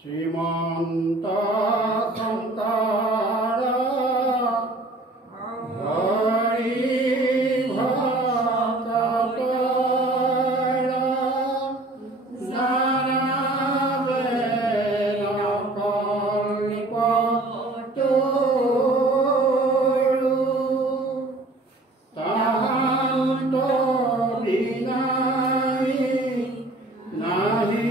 শ্ৰীমন্ত শঙ্কৰ হৰি ভকতৰ নামে নকল্প তোৰু তাহান্ত বিনাই নাহি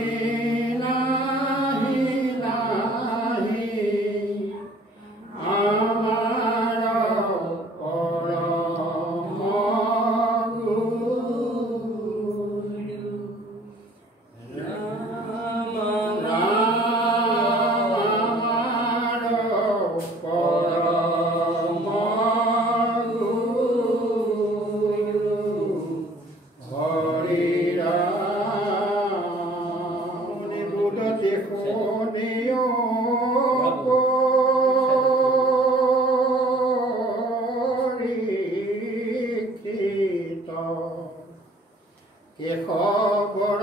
কেশৱৰ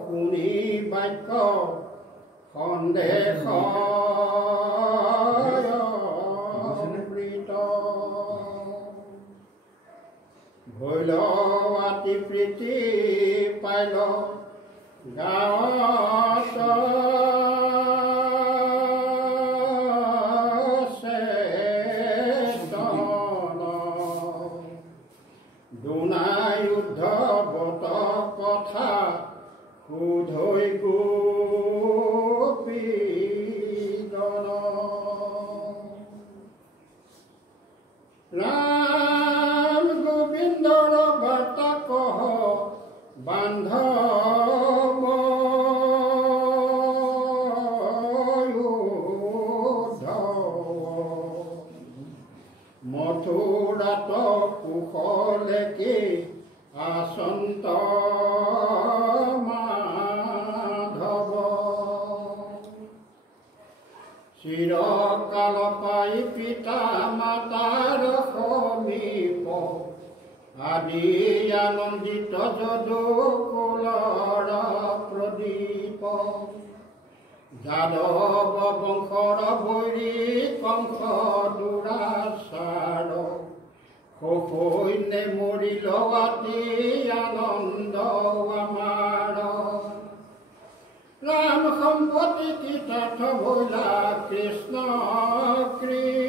শুনি বাক্য সন্দেহ ভৈল আতি প্ৰীতি পাইল গাঁৱত দুনায়ুদ্ধ বত কথা সুধৈ গোপীজন ৰাম গোবিন্দৰ বাৰ্তা কহ বান্ধৱ মথুৰাত কুশলেকে আসন্ত মাধৱ চিৰকাল পাই পিতা মাতাৰ সমীপ আদি আনন্দিত যদুকুলৰ প্ৰদীপ যাদৱ বংশৰ বৈৰী কংস দুৰাচাৰ সৈন্যে মৰিল আতি আনন্দ আমাৰ ৰাম সম্পত্তি কৃতাৰ্থ ভৈলা কৃষ্ণ কৃপাময়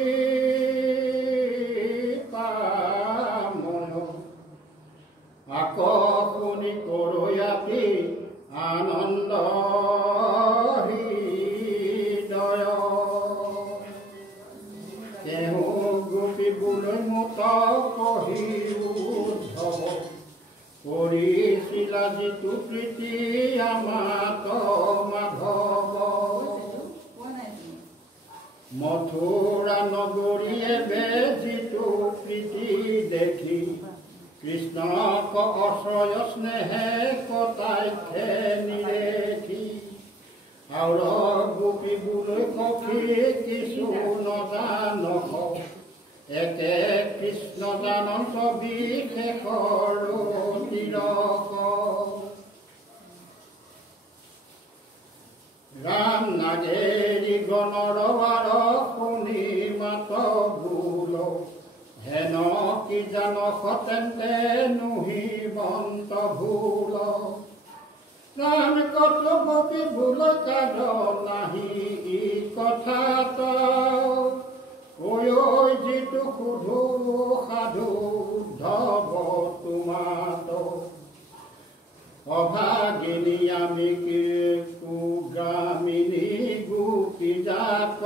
আকৰ্ষণি কৰয়াতি আনন্দ হৃদয় তেওঁ গোপীবলৈ মুত কহি উদ্ধৱ কৰিছিলা যিটো প্ৰীতি আমাত মাধৱ মথুৰা নগৰীয়ে যিটো প্ৰীতি দেখি কৃষ্ণক অশ্ৰয় স্নেহে কটাইখে নিৰেখি আউৰ গোপীবলৈ সখী কিছু নজানহ একে কৃষ্ণ জানন ছবি শেষৰ তিৰক ৰাম নাগেৰি গণৰ বাৰ শুনি মাত ভুল হেন কি জান সতেন্তে নুহিবন্ত ভুল ৰাম কত গোপী ভুল কাজ নাহি ই কথাত ঐ যিটো সুধো সাধু ধব তোমাত অভাগিনী আমি কুগ্ৰামিনী গোপী জাত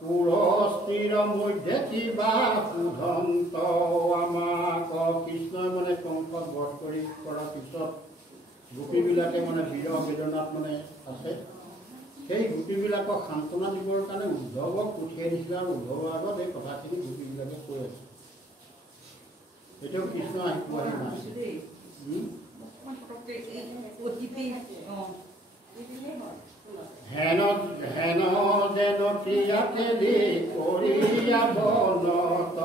পুৰস্তিৰ মধ্যে কিবা সুধন্ত আমাক কৃষ্ণই মানে কংসক বধ কৰি কৰাৰ পিছত গোপীবিলাকে মানে বিৰহ বেদনাত মানে আছে সেই গোপীবিলাকক সান্তনা দিবৰ কাৰণে উদ্ধৱক পঠিয়াই দিছিলে আৰু উদ্ধৱৰ আগত এই কথাখিনি গোপীবিলাকে কৈ আছে এতিয়াও কৃষ্ণ আহি পোৱাহি নাই হেন হেন যেন ক্ৰিয়াতে দি কৰিয়া বনত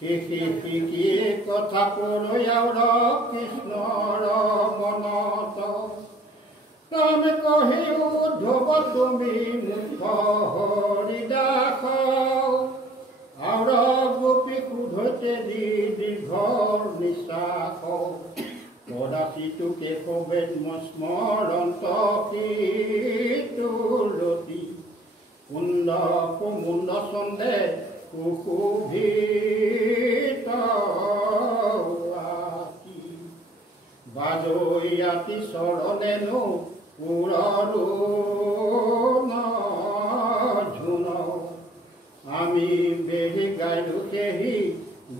শিকি কথা কৈ আৰু কৃষ্ণৰ মনত ৰাম কহি উদ্ধৱ তুমি মুখ হৰিদাস আৰ গোপী ক্ৰোধতে দি দীৰ্ঘৰ নিশ্বাস কদাচিতো কেশৱেদ স্মৰণত তুলতি কুণ্ড কুমুণ্ড চন্দে কুকুভিত বাজৈয়াতি চৰণেনো পুৰৰু ঝুন আমি বেৰি গাইলো কেহি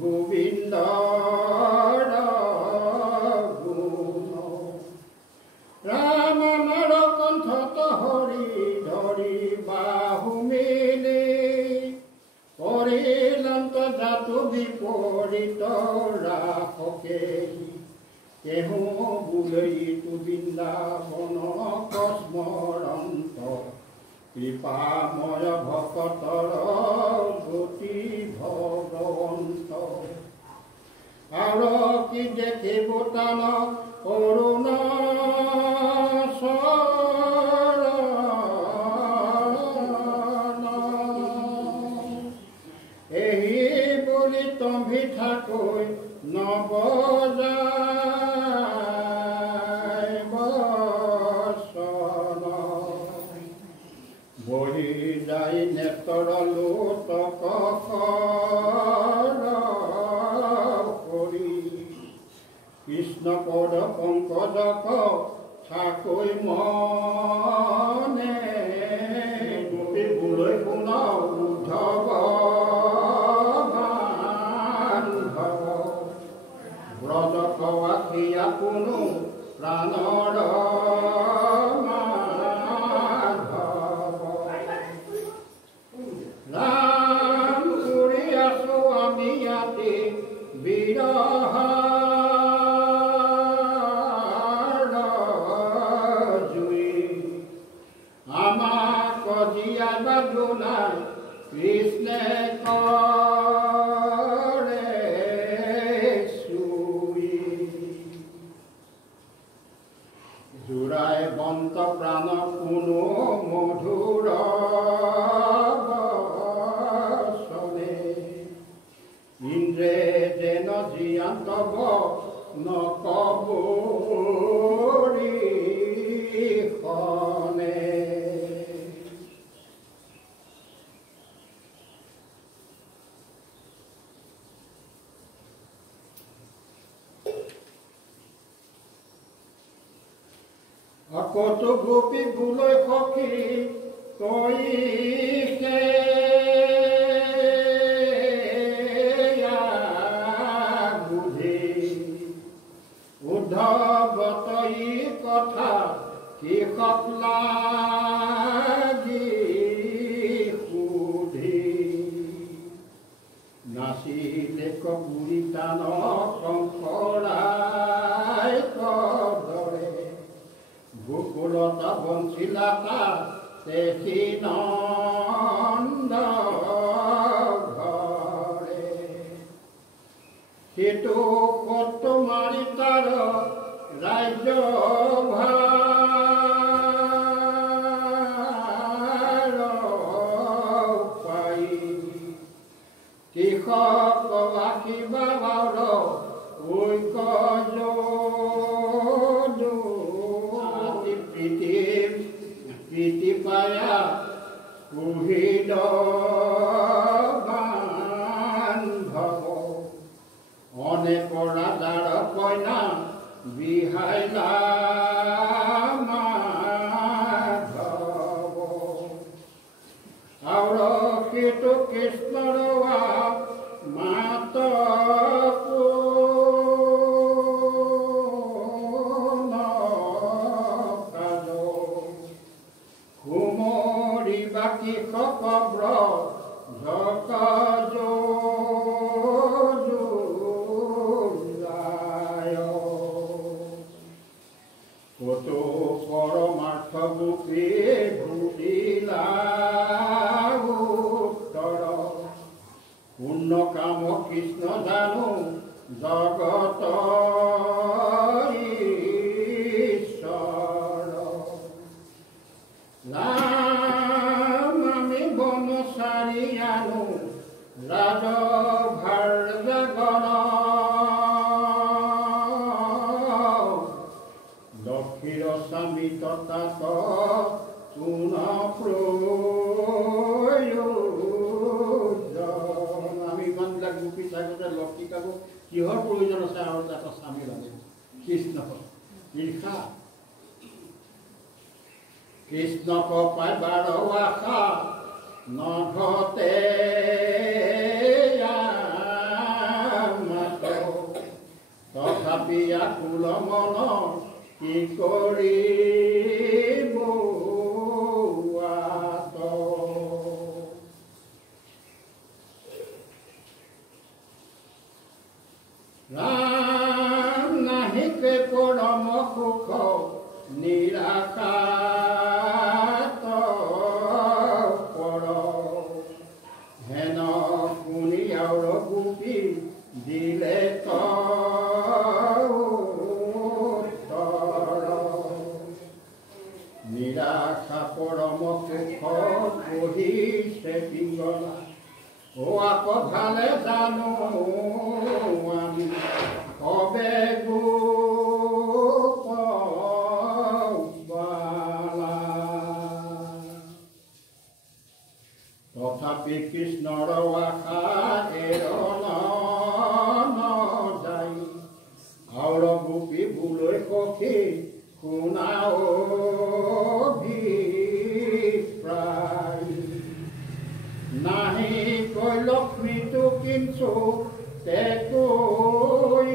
গোবিন্দ ৰাম আমাৰ কণ্ঠত হৰি ধৰি বাহু মিলি কৰিলন্ত জাতু বিপৰীত ৰাসকে কেহু বুলৈতো বৃন্দাবন স্মৰণত কৃপাময় ভকতৰ গতি ভগৱন্ত আৰু কি দেখিব তান অৰুণ এই বুলি তম্ভি থাকৈ নবজাই বচন বহি যায় নেতৰ লোতক কৰি কৃষ্ণ পদ পংকজক থাকৈ মনে গোপী বুলৈ শুন উদ্ধৱ ব্ৰজ কৱাখিয়া কোনো প্ৰাণৰ ৰাম কৰি আছো আমি ইয়াতে বিৰহ জুই আমাক জীয়া বাজুলাই কৃষ্ণে জোৰাই বন্ত প্ৰাণ কোনো মধুৰ বচনে ইন্দ্ৰে যেন জীয়ান্তব নকবৰি খনে কত গোপী বুলৈ সখী কৈছে বুঝি উদ্ধৱত ই কথা কিষক লাগি সুধি নাচিলে কপুৰী তান কংসৰাই কদৰে গোকুলতা বঞ্চিলাতা দেখি নন্দ ঘৰে সেইটো কত মাৰি তাৰ ৰাজ্য ভাৰ পাই কৃষক আশীবা ভাৰ ঐক প্ৰীতি পায়া কুহিদ বান্ধৱ অনেক ৰাজাৰ কইনা বিহাইলা মাধৱ আৰু সেইটো কৃষ্ণৰ মাত বাকি কব্ৰ ঝক কত পৰমাৰ্থ গোপী ঘূৰিলা উত্তৰ পূৰ্ণ কাম কৃষ্ণ জানো জগত ঈশ্বৰ ৰাম আমি বনচাৰী আনো ৰাজভাৰ জাগন দক্ষিণ স্বামী ততাত আমি ইমানবিলাক গোপী থাকোঁতে লক্ষী কাকো কিহৰ প্ৰয়োজন আছে আৰু এটা স্বামী লাগে কৃষ্ণ ঈৰ্ষা কৃষ্ণক পাইবাৰ আশা নঘতে তথাপি আকুল মন কি কৰিব ৰাম নাহিকে পৰম সুখ নিৰাশাত পৰ হেন শুনি আৰু গোপী দিলে নিৰাশা পৰম সুখ বহিছে পিংগলা ও আকৌ ভালে জানো আমি কবে তথাপি কৃষ্ণৰ আশা এৰণ যায় আৰু গোপী বুলৈ সখী শুনাও প্ৰায় নাহি কৈ লক্ষ্মীটো কিনছো তে কৈ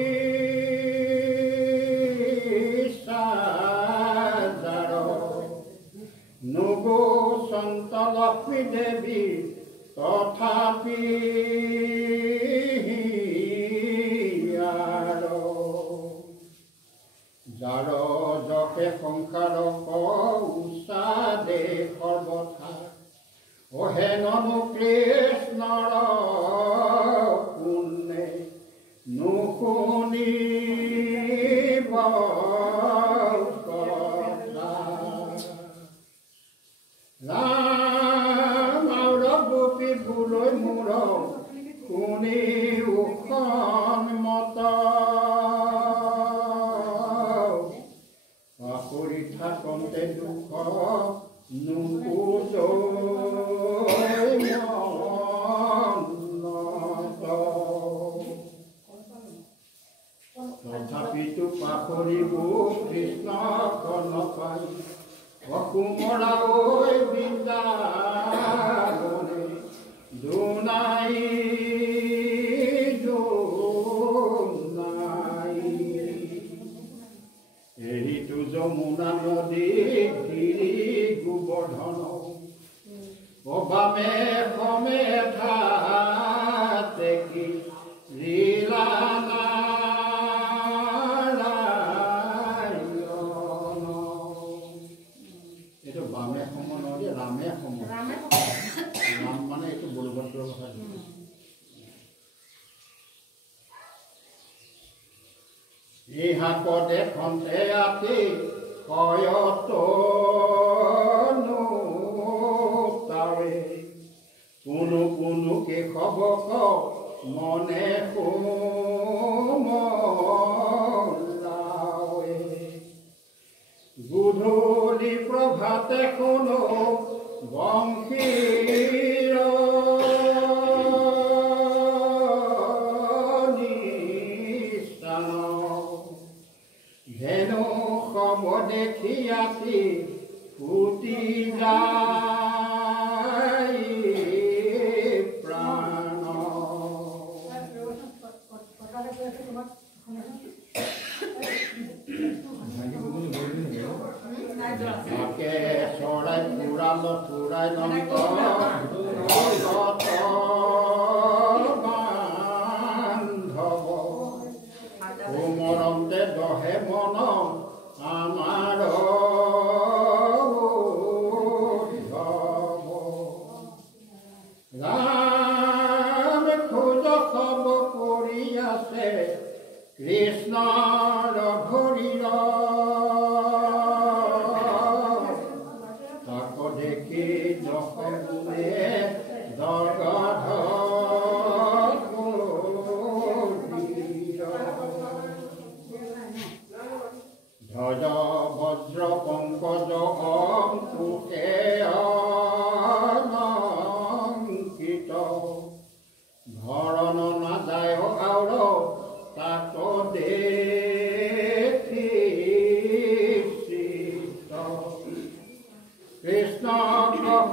নুগো সন্ত লক্ষ্মী দেৱী তথাপি যাৰ যশে সংসাৰ উষা দে সৰ্বথা অহেনু কৃষ্ণৰ পুণ্যে নুশুনিব ৰাম আৰু গোপী বুলৈ মোৰ শুনি উখন মত পাহৰি থাকোঁতে দুখ নুবুজ তথাপিতো পাহৰিব কৃষ্ণক নাপাই অকুমৰা ঐ বৃন্দাবনে দুনাই এৰিতো যমুনা নদী গিৰি গোবৰ্ধন অবামে সমে থাকি লীলা এইটো বামে সম নদী ৰামে সম ৰাম মানে এইটো বলভদ্ৰৰ কথা ইহাক দেখোঁতে আতি তাৰে কোনো কোনো কেশৱক মনে গধূলি প্ৰভাতে কোনো বংশীৰ ধেনু সম দেখি আছি ফুটি যায় প্ৰাণ তাকে চৰাই ফুৰাল ফুৰাই নন্দ বান্ধৱ মৰমতে দহে মন আমাৰ ৰাম খোজ খব কৰি আছে কৃষ্ণৰ ভৰিৰ তাক দেখি দশগুণে জগধ ধ্বজ বজ্র পঙ্কজ অঙ্কুশে অলঙ্কিত ধরণ না যায় আউর তাত দেখি কৃষ্ণ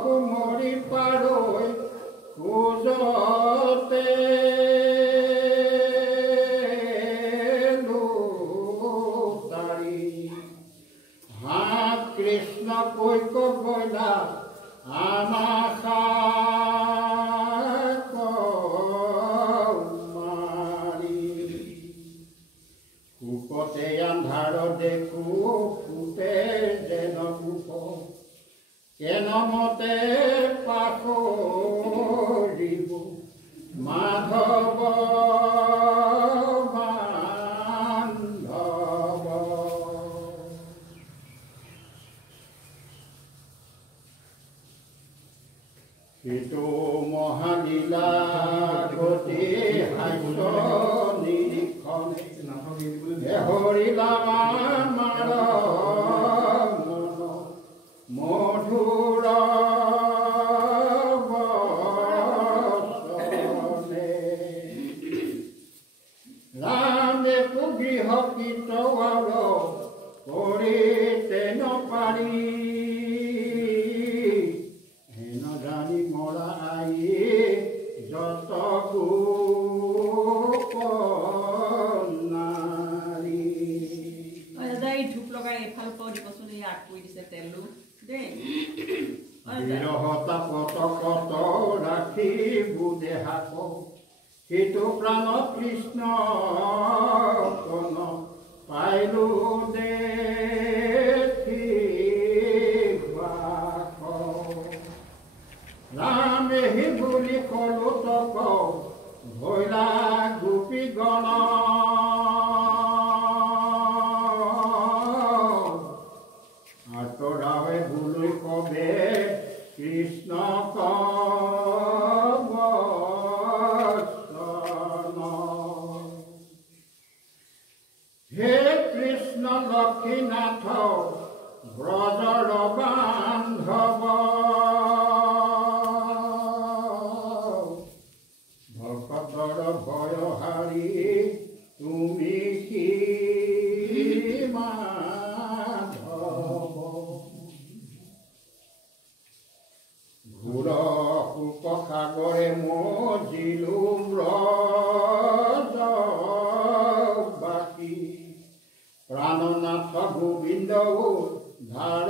কুমরি পারৈ খুঁজতে কৃষ্ণ কৈক বইলা আমাশা কুপতে আন্ধাৰ দেখো ফুটে যেন কুপ কেন মতে পাখৰিব মাধৱ সিটো মহালীলা গতি হাস্য নিৰীক্ষণে হৰিলা মাৰ মন মধুৰ বচনে ৰামে গৃহ কীৰ্ত কৰিতে নপাৰি যত ধূপ লগাই এফাল পাও দিবচোন এই আগ কৰি দিছে তেলো দেই বিৰহতা পত কত ৰাখিবু দেহাক সিটো প্ৰাণ কৃষ্ণ কন পাইলো দেখি ৰামে হি বুলি কলো তক ভৈলা গোপী গণ আঁতৰাৱে বুলি কবে কৃষ্ণ কবচন হে কৃষ্ণ লক্ষ্মীনাথ ব্ৰজৰ বান্ধৱ ভয় হাৰি তুমি কি মাধৱ ঘূৰ শোক সাগৰে মজিলো ব্ৰজবাসী প্ৰাণনাথ গোবিন্দ ধাৰ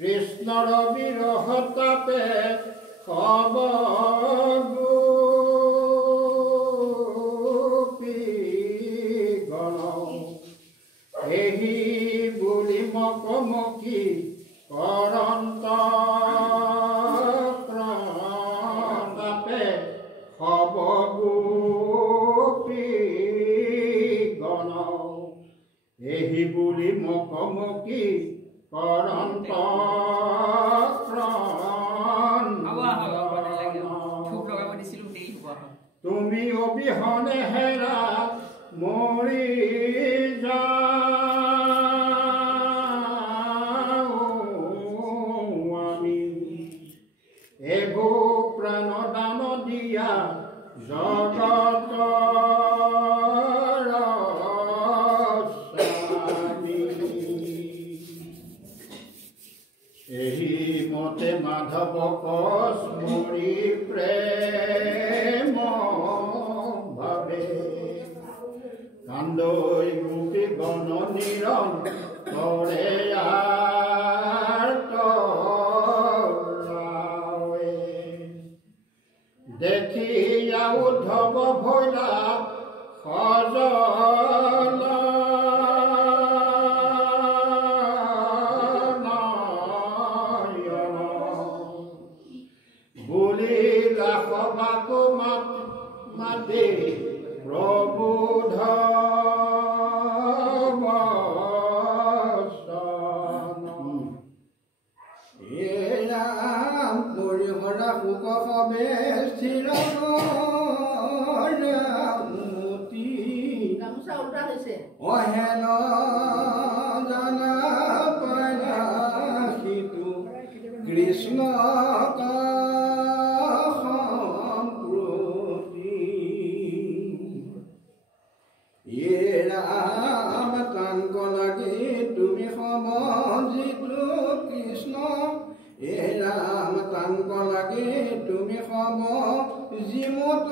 কৃষ্ণৰ বিৰহ তাপে কব গোপী গণ এহি বুলি মকমকী কৰন্ত তাপে কব গোপী গণ এহি বুলি মকমকী কৰন্ত তুমি অবিহনে হেৰা মৰি যাওঁ আমি এগো প্ৰাণ দান দিয়া জগত এহি মতে মাধৱক স্মৰি প্ৰেম ভাবে কান্দৈ গোপী গণ নিৰন্তৰে দেখিয়া উদ্ধৱ ভৈলা সজল সবাকো মাতে প্ৰভু বাবে স্থিৰ মতি অহেন জানা পালা সিটো কৃষ্ণ সম্প্ৰতি ৰাম তাংক লাগি তুমি সমজিতো কৃষ্ণ ৰাম তাংক লাগি তুমি সম জীমত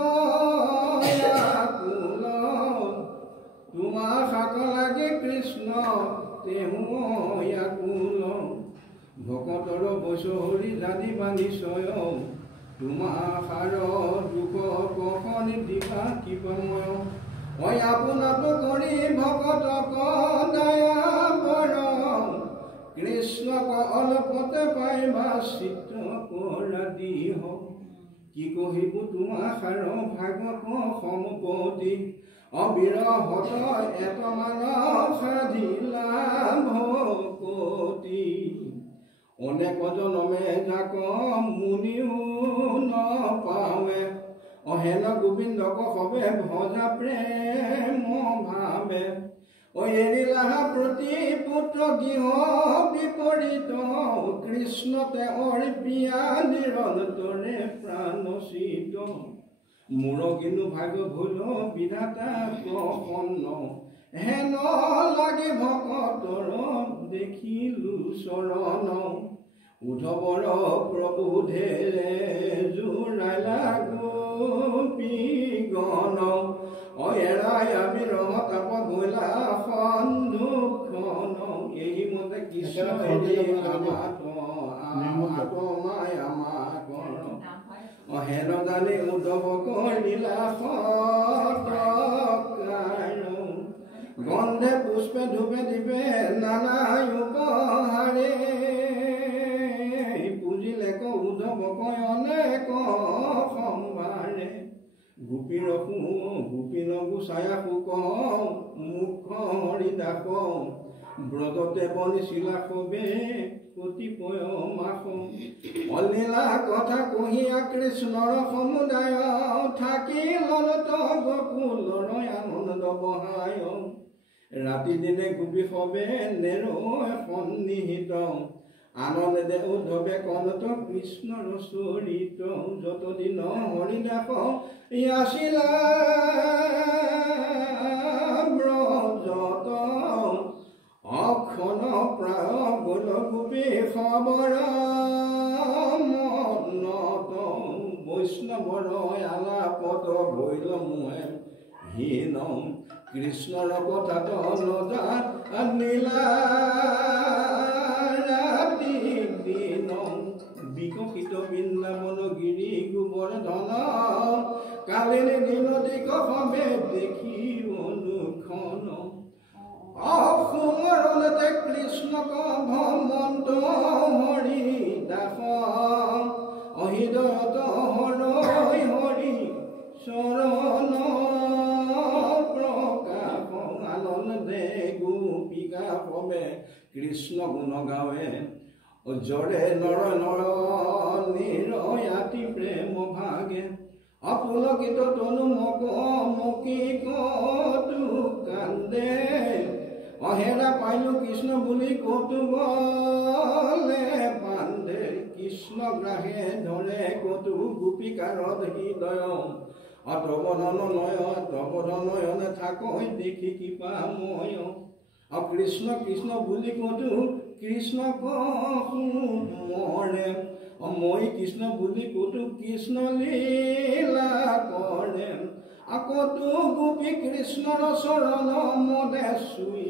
তোমাৰ শাক লাগে কৃষ্ণ তেহুয়াকুল ভকতৰ বৈশহৰি জানিবা নিশ্চয় তোমাৰ সাৰ দুখ কখন দিবা কিবাময় আপোনাতো কৰি ভকতক দয়া কৰ কৃষ্ণক অলপতে পাইবা চিত্ৰ কৰা দিহ কি কহিব তোমাৰ সাৰ ভাগত সম্পত্তি অবিৰহত এতমান সাধিলা ভকতি অনেক জনমে যাক মুনিও নপাৱে অহেন গোবিন্দক সবে ভজা প্ৰেম ভাৱে এৰিলা প্ৰতি পুত্ৰ গৃহ বিপৰীত কৃষ্ণতে অৰ্পিয়া নিৰন্তৰে প্ৰাণচিত মোৰ কিন্তু ভাগ্য ভুল বিধাতা প্ৰসন্ন হেন লাগে ভকতৰ দেখিলো চৰণ উদ্ধৱৰ প্ৰবোধে জোৰাইলা গোপীগণ এৰাই আমি ৰহতাপ গলা সন্মুখন এই মতে কৃষ্ণ হেন জানি উদ্ধৱ কৰিলা গন্ধে পুষ্পে ধূপে দিবে নানা উপহাৰে পুজিলে উদ্ধৱ কয় অনেক সম্ভাৰে গোপীৰ গোপীন গুচায়া শুক মুখ হৰিদাস ব্ৰততে বনিছিলা সবে কতিপয় মাস অলীলা কথা কহিয়া কৃষ্ণৰ সমুদায় থাকিল গকুলৰ আনন্দ বহায় ৰাতি দিনে গোপী সবে নেৰৈ সন্নিহিত আনন্দে উদ্ধৱে কলত কৃষ্ণৰ চৰিত যতদিন হৰিদাস আছিলা ব্ৰজত অক্ষণ প্ৰায় গল গোপী খবৰ মনত বৈষ্ণৱৰ আলাপত ভৈল মোহে হীন কৃষ্ণৰ কথাত নজা নীলা বিকশিত বৃন্দাবন গিৰি গোবৰ্ধন কালিনী দিনদিক সবে দেখি অনুখন অসমৰণতে কৃষ্ণক ভমন্ত হৰি দাস অহৃদয়ত হৰৈ হৰি চৰণ প্ৰকাশ আনন্দে গোপিকা সবে কৃষ্ণ গুণ গাৱে জৰে নৰ নৰ নিৰয়াতি প্ৰেম ভাগে অপুলকিত তনু মক মকি কতু কান্দে অহেৰা পাইলো কৃষ্ণ বুলি কতু বলে বান্ধে কৃষ্ণ গ্ৰাহে ধৰে কতু গোপিকাৰ হৃদয় অতবধন নয়নে থাকৈ দেখি কিবা ময় কৃষ্ণ কৃষ্ণ বুলি কতু কৃষ্ণ মৰে মই কৃষ্ণ বুলি কতু কৃষ্ণ লীলা কৰে আকতো গোপী কৃষ্ণৰ চৰণ মদে চুই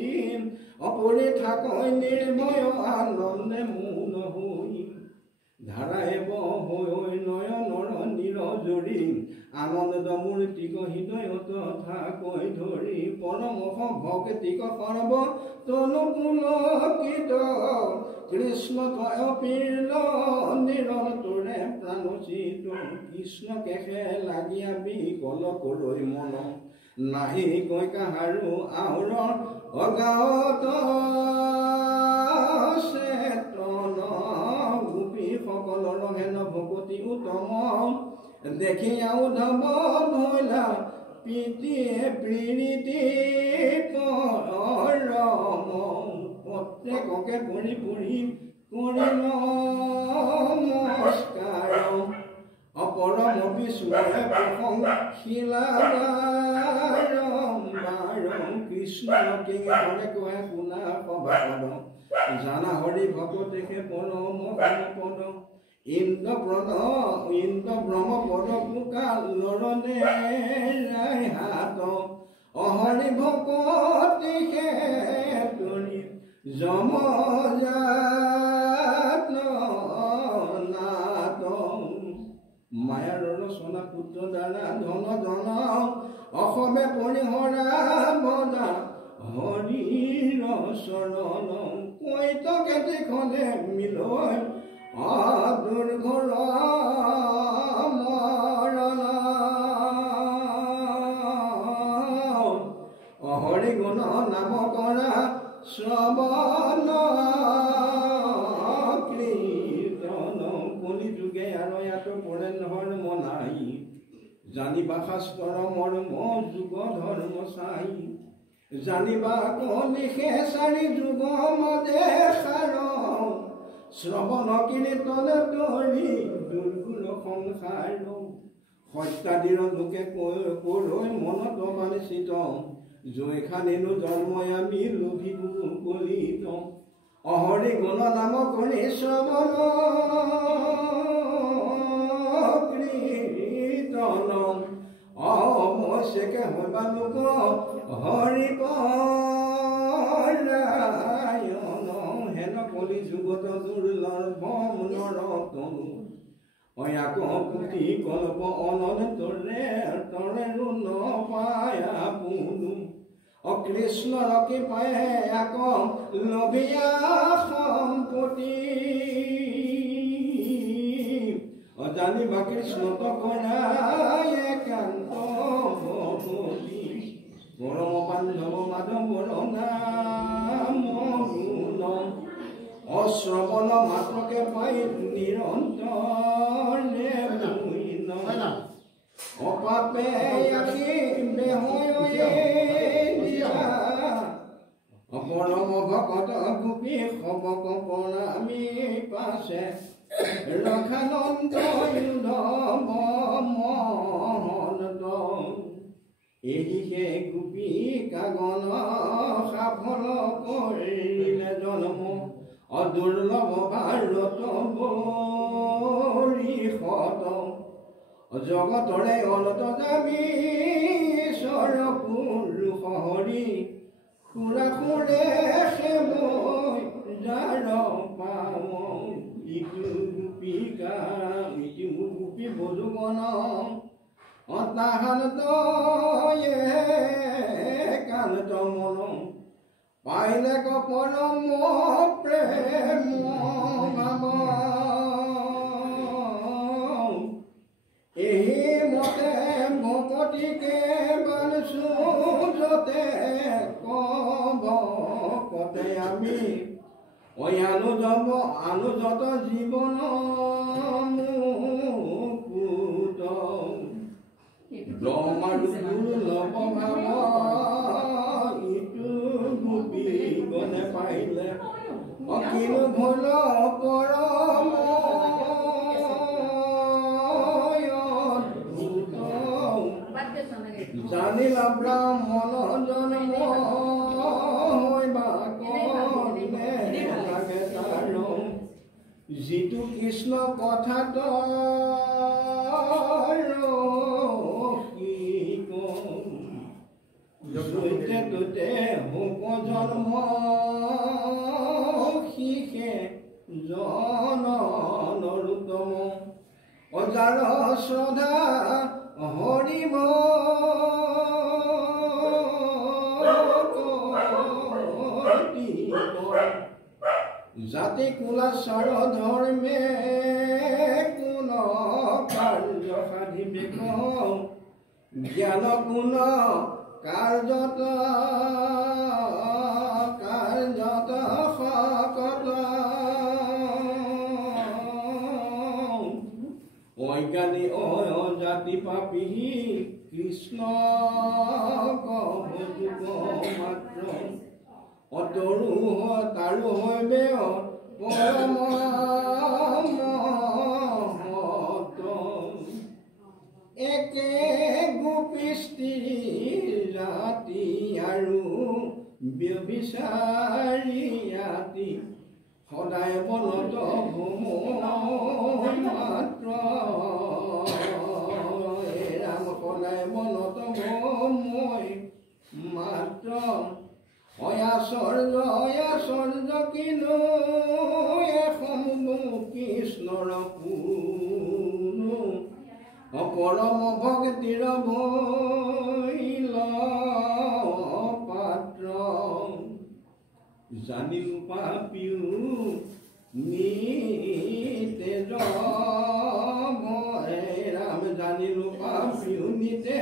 অপৰি থাকৈ নিৰ্ভয় আনন্দে মৌন হৈ ধাৰাইব হৈ নয়নৰ নিৰজৰি আনন্দ মূৰ্তিক হৃদয়ত থাকৈ ধৰি পৰম ভক্তিক সৰ্ব তনু পুলকিত কৃষ্ণ তয় পীৰ্ল নিৰন্তৰে প্ৰাণচিত কৃষ্ণ কেশে লাগিয়া বিকল কৰি মন নাহি কৈ কাহাৰো আউৰ অগাৱত চেতন গোপী সকলৰ হেন ভকতি উত্তম দেখিয়াও ধব ভোলা পিতিয়ে প্ৰীতি পৰম প্ৰত্যেককে পৰি পৰি কৰি নমস্কাৰ অপৰম বিষ্ণুৱে প্ৰশংসিলা বাৰম কৃষ্ণ কিঙে কয় শুনা সভাপদ জানা হৰি ভকতেকে পৰম পদ ইন্দ্ৰ ব্ৰহ্ম পদ পুকাৰ লৰণে ৰাই হাত অহৰি ভকতিকে তৰি যম জাত নাত মায়াৰ ৰচনা পুত্ৰ দ্বাৰা ধন ধন অসমে পৰিহৰা বদা হৰিৰ চৰণ কৈত কেতিখনে মিলৈ দুৰ্ঘৰ মৰণ হৰি গুণ নাম কৰা শ্ৰৱণ কীৰ্তন কলি যুগে আৰু ইয়াতো পৰে ধৰ্ম নাই জানিবা শাস্ত্ৰৰ মৰ্ম যুগ ধৰ্ম চাই জানিবা কলিষে চাৰি যুগ মদে সাৰ শ্ৰৱণ কীৰ্তন তৰি দুৰ্গুণ সংসাৰ সত্যাদিৰ লোকে কৈ মনত বাঞ্চিত জয় খানিনো জন্মই আমি লোভিব কলিত অহৰি গুণ নাম কৰি শ্ৰৱণ কীৰ্তন অৱশ্যকে হবা লোক হৰি পৰায়ণ হেন কলি যুগত দুৰ্লভ নৰতনু অয়াক পুতি কল্প অনন তৰে তৰেৰো নপায়া পুনু অকৃষ্ণৰ কৃপায়ে এক লভিয়া সম্পত্তি অজানিবা কৃষ্ণত কৰাই একান্ত ভকতি পৰম বান্ধৱ মাধৱৰ নাম গুণ অশ্ৰৱণ মাত্ৰকে পাই নিৰন্তৰে বুইন অপাপে আহি বেহয়ে দিয়া অপৰম ভকত গোপী সবক প্ৰণামী পাছে ৰখানন্দ মহন্ত এহিহে গোপী কাগন সাফল কৰিলে জন্ম অদুৰ্লভ ভাৰত বৰিষত জগতৰে অনত যাবি ঈশ্বৰ পুৰুষ হৰি খুৰা খুৰে সেৱৈ যাৰ পাওঁ ইটো গোপীকা ইটো গোপী বধুগণ অতাহান্ত কান্ত মন পাইলে পৰম প্ৰেম ভাৱ এই মতে ভকতিকে বাঞ্চো যতে কব কতে আমি অনুযত জীৱন মুকুত ব্ৰহ্মাৰ দুৰ্লভ ভাৱ ইটো গোপী গণে পাইলে অকিনো ভল পৰম জানিলা ব্ৰাহ্মণ জন্ম যিটো কৃষ্ণ কথাত জৈতে তোতে হোক জন্ম শিষে জনৰুতম অজাৰ শ্ৰদ্ধা হৰিব জাতি কুলাচাৰ ধৰ্মে কোন কাৰ্য সাধিবে জ্ঞান গুণ কাৰ্যত শকত অজ্ঞানী পাপী কৃষ্ণ কবযুগ মাত্ৰ অতৰু তাৰু হৈবে পৰম একে গোপীষ্টি ৰাতি আৰু ব্যভিচাৰিয়াতি সদায় বনত মাত্ৰ ৰাম সদায় বনত মই মাত্ৰ অয়াচৰ্য কিনো এখন কৃষ্ণৰ পুনো অপৰম ভক্তিৰ ভৈল পাত্ৰ জানিলো পাপিও নিতে ৰাম জানিলো পাপিও নিতে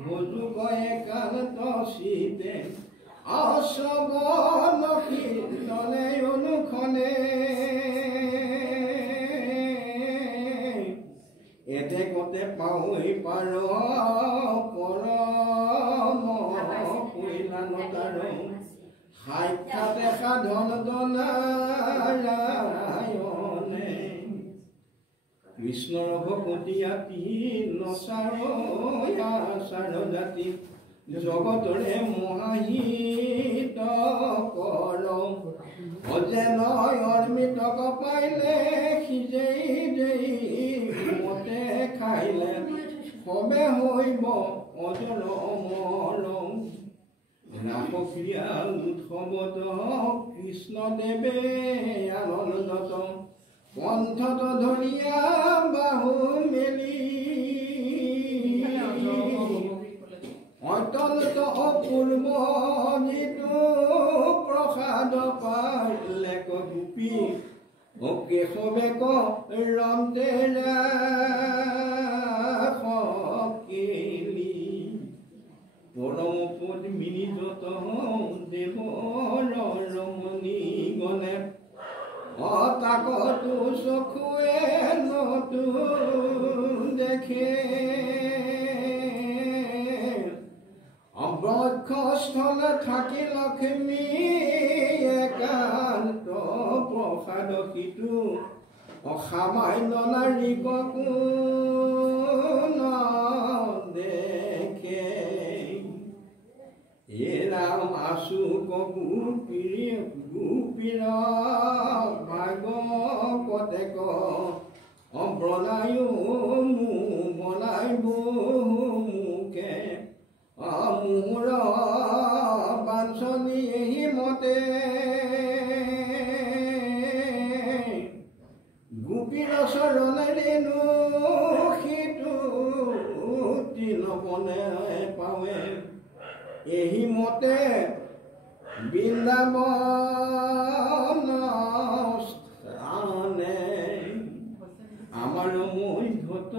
ভজু কয়ে কান্ত শীতে অশ্ৰৱণ কীৰ্তনে অনুক্ষণে এতেকতে পাৱৈ পাৰ পৰম কৈলানতাৰ সাক্ষাতে সাধন নাৰায়ণে কৃষ্ণৰ ভকতি আতি নচাৰ জাতি জগতৰে মহাহিত কৰ অজেন অৰ্মিতক পাইলে সিজেই মতে খাইলে সবে হৈব অজৰ অমৰ ৰাসক্ৰিয়া উৎসৱত কৃষ্ণদেৱে আনন্দত কণ্ঠত ধৰিয়া বাহু মেলি অত্যন্ত অপূৰ্ব যিটো প্ৰসাদ পাইলে গোপী কেশৱে ৰন্তে ৰাসকেলি পৰম পদ্মিনী যত দেৱৰ ৰমণী গণে তাকতো চকুৱে নতুন দেখে বক্ষস্থল থাকি লক্ষ্মী একান্ত প্ৰসাদ সিটো অসামান্য নাৰী কোন দেখে হে ৰাম আছো গোপীৰ ভাগ কতেক প্ৰণায়ো বনাই বহুকে মোহৰ বাঞ্ছনী মতে গোপীৰ চৰণেৰেনো সিটো তৃণবনে পাৱে এহি মতে বৃন্দাবন স্থানে আমাৰ মধ্যত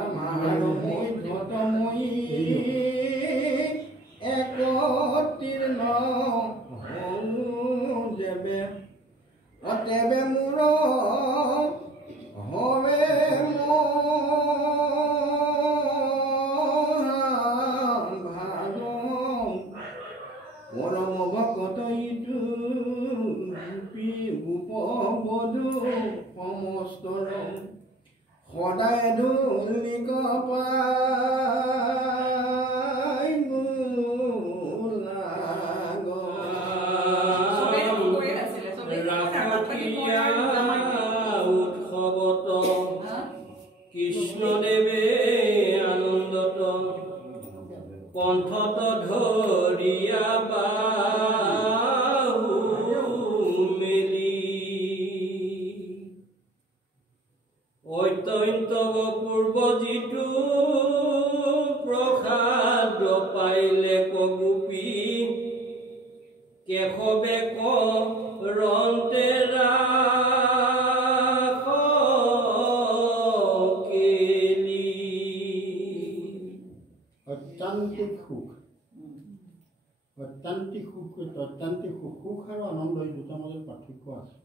আমাৰ মধ্যত মই একতীৰ্ণ হওঁ যেবে তেবে মোৰ হবে ভাগ পৰম ভকত ইটো গোপবধূ সমস্তৰ সদায় ধুলিক পাই উৎসৱত কৃষ্ণদেৱে আনন্দত কণ্ঠত ধৰিয়া বাহু মেলি অত্যন্ত অপূৰ্ব যিটো প্ৰসাদ পাইলে গোপী কেশৱে ৰন্তে ৰাসকেলি অত্যান্তিক সুখ অত্যান্তিক সুখ আৰু আনন্দ এই দুটাৰ মাজত পাৰ্থক্য আছে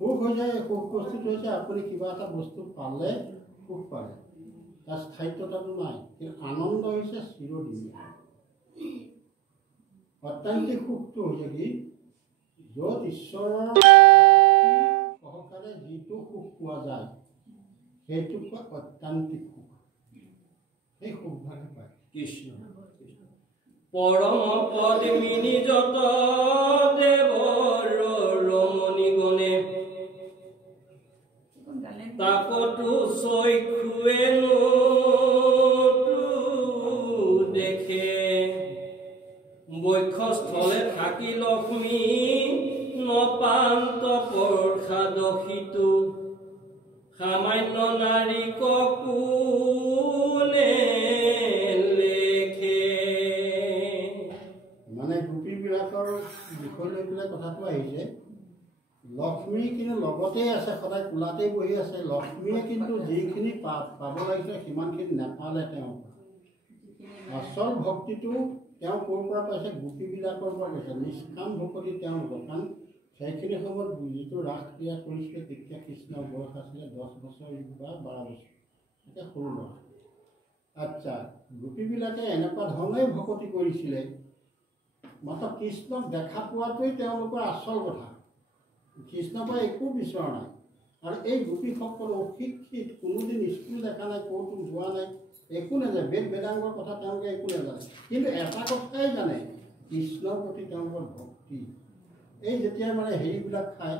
সুখ হৈছে সুখ বস্তুটো হৈছে আপুনি কিবা এটা বস্তু পালে সুখ পালে তাৰ স্থায়িত্বতাটো নাই। কিন্তু আনন্দ হৈছে চিৰদিনীয়া। অত্যান্তিক সুখটো হৈছে কি, য'ত ঈশ্বৰৰ সহকাৰে যিটো সুখ পোৱা যায় সেইটোক কয় অত্যান্তিক সুখ। সেই সুখভাগে পায় কৃষ্ণ। পৰম পদ্মিনী যত দেৱৰ ৰমণী গণে, তাকতো চক্ষুৱেনো দেখে, বক্ষস্থলে থাকি লক্ষ্মী নপান্ত প্ৰসাদ সিটো, সামান্য নাৰী কোনে লেখে। মানে গোপীবিলাকৰ বিষয় লৈ পেলাই কথাটো আহিছে। লক্ষ্মী কিন্তু লগতেই আছে, সদায় কোলাতেই বহি আছে। লক্ষ্মীয়ে কিন্তু যিখিনি পাব লাগিছে সিমানখিনি নাপালে। তেওঁ আচল ভক্তিটো তেওঁ ক'ৰ পৰা পাইছে? গোপীবিলাকৰ পৰা পাইছে। নিষ্কাম ভকতি তেওঁলোকৰ। কাৰণ সেইখিনি সময়ত যিটো ৰাস ক্ৰিয়া কৰিছিলে তেতিয়া কৃষ্ণৰ বয়স আছিলে 10 বছৰ বা 12 বছৰ, এতিয়া সৰু ল'ৰা। আচ্ছা, গোপীবিলাকে এনেকুৱা ধৰণেই ভকতি কৰিছিলে, মাত্ৰ কৃষ্ণক দেখা পোৱাটোৱেই তেওঁলোকৰ আচল কথা। কৃষ্ণৰ পৰা একো বিচৰা নাই। আৰু এই গোপীসকল অশিক্ষিত, কোনোদিন স্কুল দেখা নাই, ক'তো যোৱা নাই, একো নাজানে, বেদ বেদাংগৰ কথা তেওঁলোকে একো নাজানে। কিন্তু এটা কথাই জানে, কৃষ্ণৰ প্ৰতি তেওঁলোকৰ ভক্তি। এই যেতিয়া মানে হেৰিবিলাক খায়,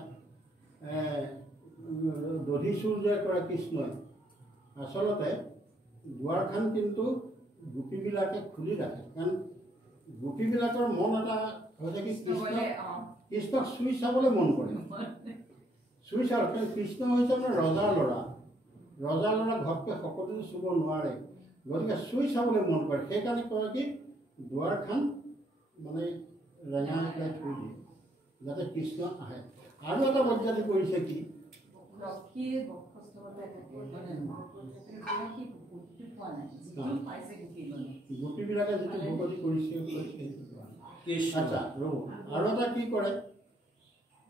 দধি চুৰ যে কৰে কৃষ্ণই, আচলতে দুৱাৰখন কিন্তু গোপীবিলাকে খুলি ৰাখে। কাৰণ গোপীবিলাকৰ মন এটা হৈছে কি, কৃষ্ণক চুই চাবলৈ মন কৰে। চুই চাব, কৃষ্ণ হৈছে মানে ৰজাৰ ল'ৰা। ৰজাৰ ল'ৰা ঘপকৈ সকলোৱে চুব নোৱাৰে, গতিকে চুই চাবলৈ মন কৰে। সেইকাৰণে কয় কি, দুৱাৰখন মানে ৰেঙাই পেলাই থৈ দিয়ে যাতে কৃষ্ণ আহে। আৰু এটা পৰ্যায় কৰিছে কি, গোপীবিলাকে যিটো ভকতি কৰিছে আচ্ছা ৰ'ব। আৰু এটা কি কৰে,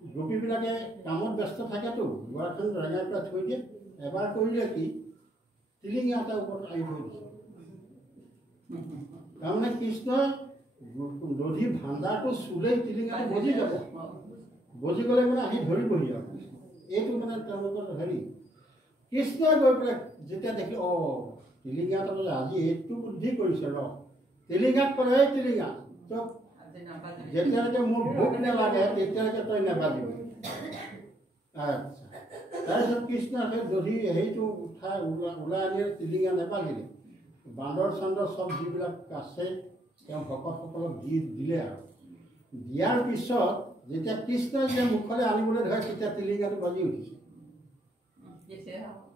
গোপীবিলাকে কামত ব্যস্ত থাকেতো, দুৱাৰখন ৰেঙাই পেলাই থৈ দিয়ে। এবাৰ কৰিলে কি, টিলিঙা এটা ওপৰত আহি থৈ দিছে। তাৰমানে কৃষ্ণই দধি ভাণ্ডাৰটো চুলেই টিলিঙাটো বজি যাব, বজি গ'লে মানে আহি ধৰিবহি আৰু। এইটো মানে তেওঁলোকৰ হেৰি। কৃষ্ণই গৈ পেলাই যেতিয়া দেখি, টিলিঙা এটা বোলে আজি এইটো বুদ্ধি কৰিছে, টিলিঙাক ক'লে, এই টিলিঙা তই যেতিয়ালৈকে মোৰ ভোক নালাগে তেতিয়ালৈকে তই নাবাজিবি। আচ্ছা, তাৰপিছত কৃষ্ণই সেই দধি হেৰিটো ওলাই আনি টিলিঙা নাবাজিলে। বান্দৰ চান্দৰ চব যিবিলাক আছে তেওঁ ভকতসকলক দিলে। আৰু দিয়াৰ পিছত যেতিয়া কৃষ্ণই যে মুখলৈ আনিবলৈ ধৰে তেতিয়া টিলিঙাটো বাজি উঠিছে।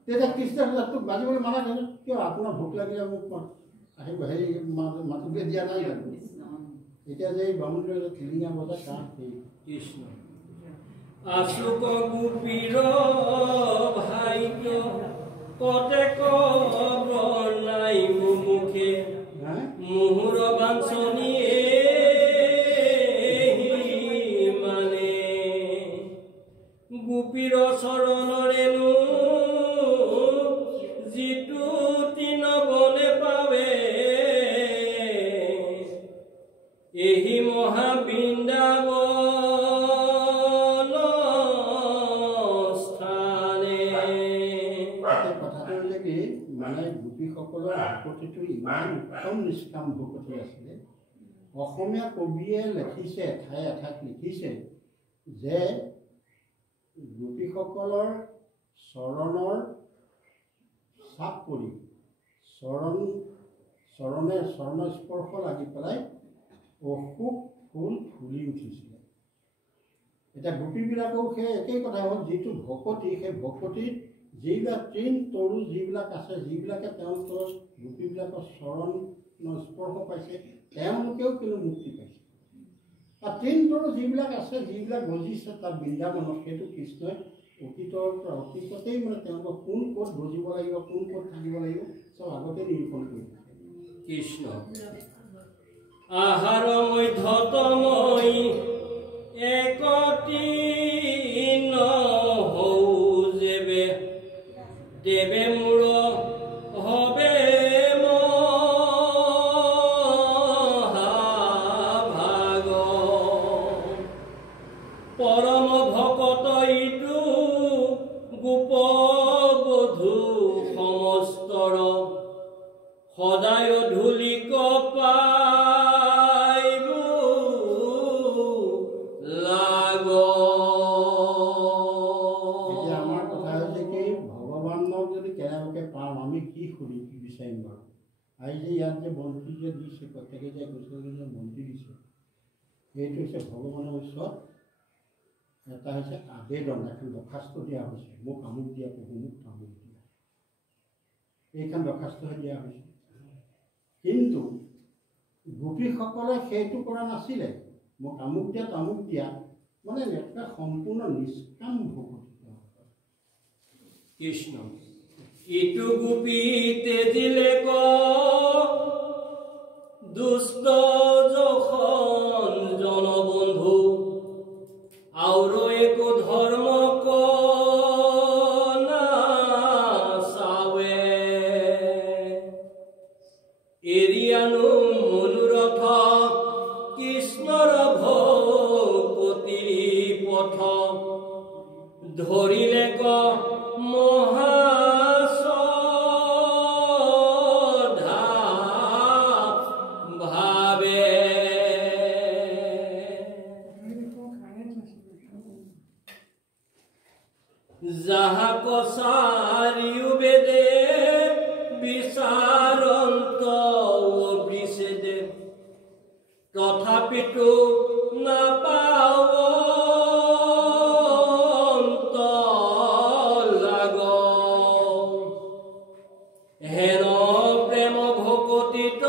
তেতিয়া কৃষ্ণই তোক বাজিবলৈ মানা কৰিছে, কিয়? আপোনাৰ ভোক লাগিলে মোক আহিব, হেৰি মাতিবলৈ দিয়া নাই জানো? এতিয়া যে এই বামুণীয়ে টিলিঙা বজায় কাৰণ সেই কৃষ্ণ। আশোক গোপীৰ ভাগ্য কতেক বৰ্ণাই মুখে, মুহুৰ বাঞ্ছনীয়ে মানে, গোপীৰ চৰণৰেনো যিটো তৃণবনে পাৱে, এহি মহাবৃন্দাবন স্থানে। কথাটো হৈছে কি, মানে গোপীসকলৰ ভকতিটো ইমান উত্তম নিষ্কাম ভকতি আছিলে। অসমীয়া কবিয়ে লিখিছে, এঠাই এঠাইত লিখিছে যে গোপীসকলৰ চৰণৰ চাপ পৰি চৰণে চৰণ স্পৰ্শ লাগি পেলাই অশোক ফুল ফুলি উঠিছিলে। এতিয়া গোপীবিলাকো সেই একেই কথা হ'ল, যিটো ভকতি, সেই ভকতিত যিবিলাক তৃণ তৰু যিবিলাক আছে, যিবিলাকে তেওঁলোকৰ গোপীবিলাকৰ চৰণ স্পৰ্শ পাইছে, তেওঁলোকেও কিন্তু মুক্তি পাইছে। আৰু তৃণ তৰু যিবিলাক আছে, যিবিলাক গজিছে তাত বৃন্দাবনত, সেইটো কৃষ্ণই অতীতৰ পৰা অতীততেই মানে তেওঁলোকক কোন ক'ত গজিব লাগিব, কোন ক'ত থাকিব লাগিব, চব আগতে নিৰূপণ কৰি থাকে কৃষ্ণ। আহাৰ মধ্যতমই একতি নহৌ যেবে, দেৱে মূৰ হবে দিছে প্ৰত্যেকে যে কৃষ্ণজনৰ মন্দিৰ দিছে সেইটো হৈছে ভগৱানৰ ওচৰত এটা হৈছে আবেদন, এখন দৰখাস্ত দিয়া হৈছে, মোক আমুক দিয়া প্ৰভু, মোক তামুক দিয়া, এইখন দৰখাস্তহে দিয়া হৈছে। কিন্তু গোপীসকলে সেইটো কৰা নাছিলে, মোক আমুক দিয়া তামুক দিয়া, মানে এটা সম্পূৰ্ণ নিষ্কাম ভকতি। কৃষ্ণ ইটো গোপী তেজিলে ক দুষ্ট যখন জনবন্ধু আৰু একো ধৰ্ম ক নাচাৱে এৰিয়ানো মনোৰথ কৃষ্ণৰ ভকতি পথ ধৰিলে ক মহাশ্ৰদ্ধা ভাৱে যাহা কচাৰিও বেদে বিচাৰন্ত বিছেদে তথাপিতো নাপাৱ হেন প্ৰেম ভকতিত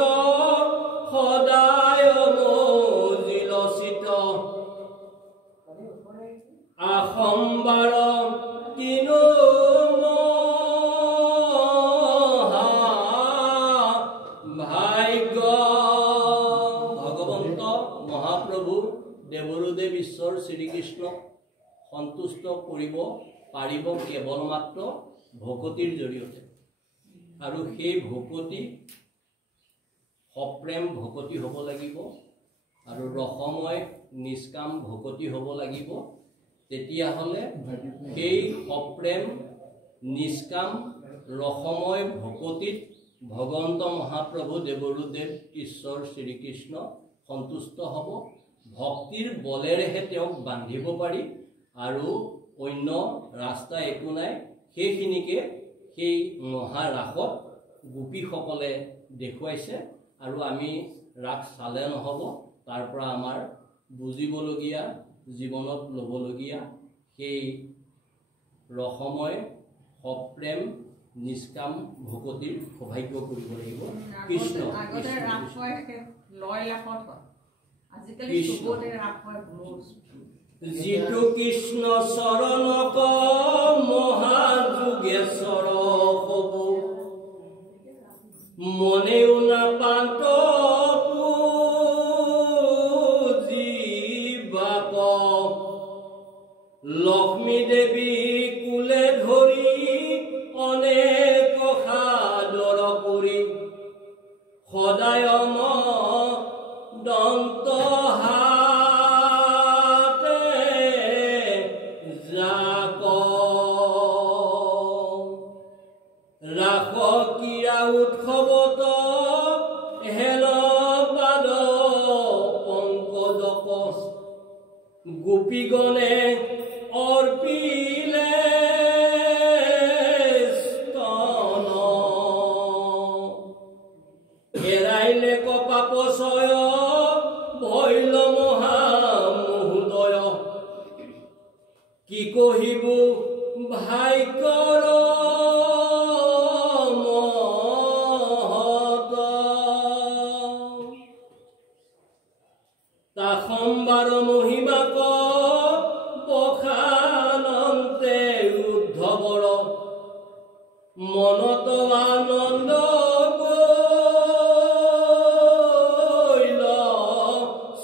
সদায় মজিলচিত আসম্বাৰ কিনো ভাগ্য। ভগৱন্ত মহাপ্ৰভু দেৱৰুদেৱ ঈশ্বৰ শ্ৰীকৃষ্ণক সন্তুষ্ট কৰিব পাৰিব কেৱল মাত্ৰ ভকতিৰ জৰিয়তে, আৰু সেই ভকতি সপ্ৰেম ভকতি হ'ব লাগিব আৰু ৰসময় নিষ্কাম ভকতি হ'ব লাগিব। তেতিয়াহ'লে সেই সপ্ৰেম নিষ্কাম ৰসময় ভকতিত ভগৱন্ত মহাপ্ৰভু দেৱৰুদেৱ ঈশ্বৰ শ্ৰীকৃষ্ণ সন্তুষ্ট হ'ব। ভক্তিৰ বলেৰেহে তেওঁক বান্ধিব পাৰি, আৰু অন্য ৰাস্তা একো নাই। সেইখিনিকে সেই মহাৰাসত গোপীসকলে দেখুৱাইছে, আৰু আমি ৰাস চালে নহ'ব, তাৰ পৰা আমাৰ বুজিবলগীয়া, জীৱনত ল'বলগীয়া সেই ৰসময় সপ্ৰেম নিষ্কাম ভকতিৰ সৌভাগ্য কৰিব লাগিব। কৃষ্ণ আগতে ৰাস হয় লয় লাখত হয়, আজিকালি চবতে ৰাস হয়। যিটো কৃষ্ণ চৰণক মহাযোগেশ্বৰ হ'ব মনেও নাপান্ত পুজিবাক লক্ষ্মী দেৱী কুলে ধৰি অনেক সাদৰ কৰি সদায় দন্ত ৰাস ক্ৰীড়া উৎসৱত হেল পাদ পংকজক গোপীগণে অৰ্পিলে স্তন হেৰাইলে কপাপচয় ভৈল মহামহোদয় কি কহিব ভাগ্যৰ সম্বাৰ মহিমাক পখানন্তে উদ্ধৱৰ মনত আনন্দ গৈল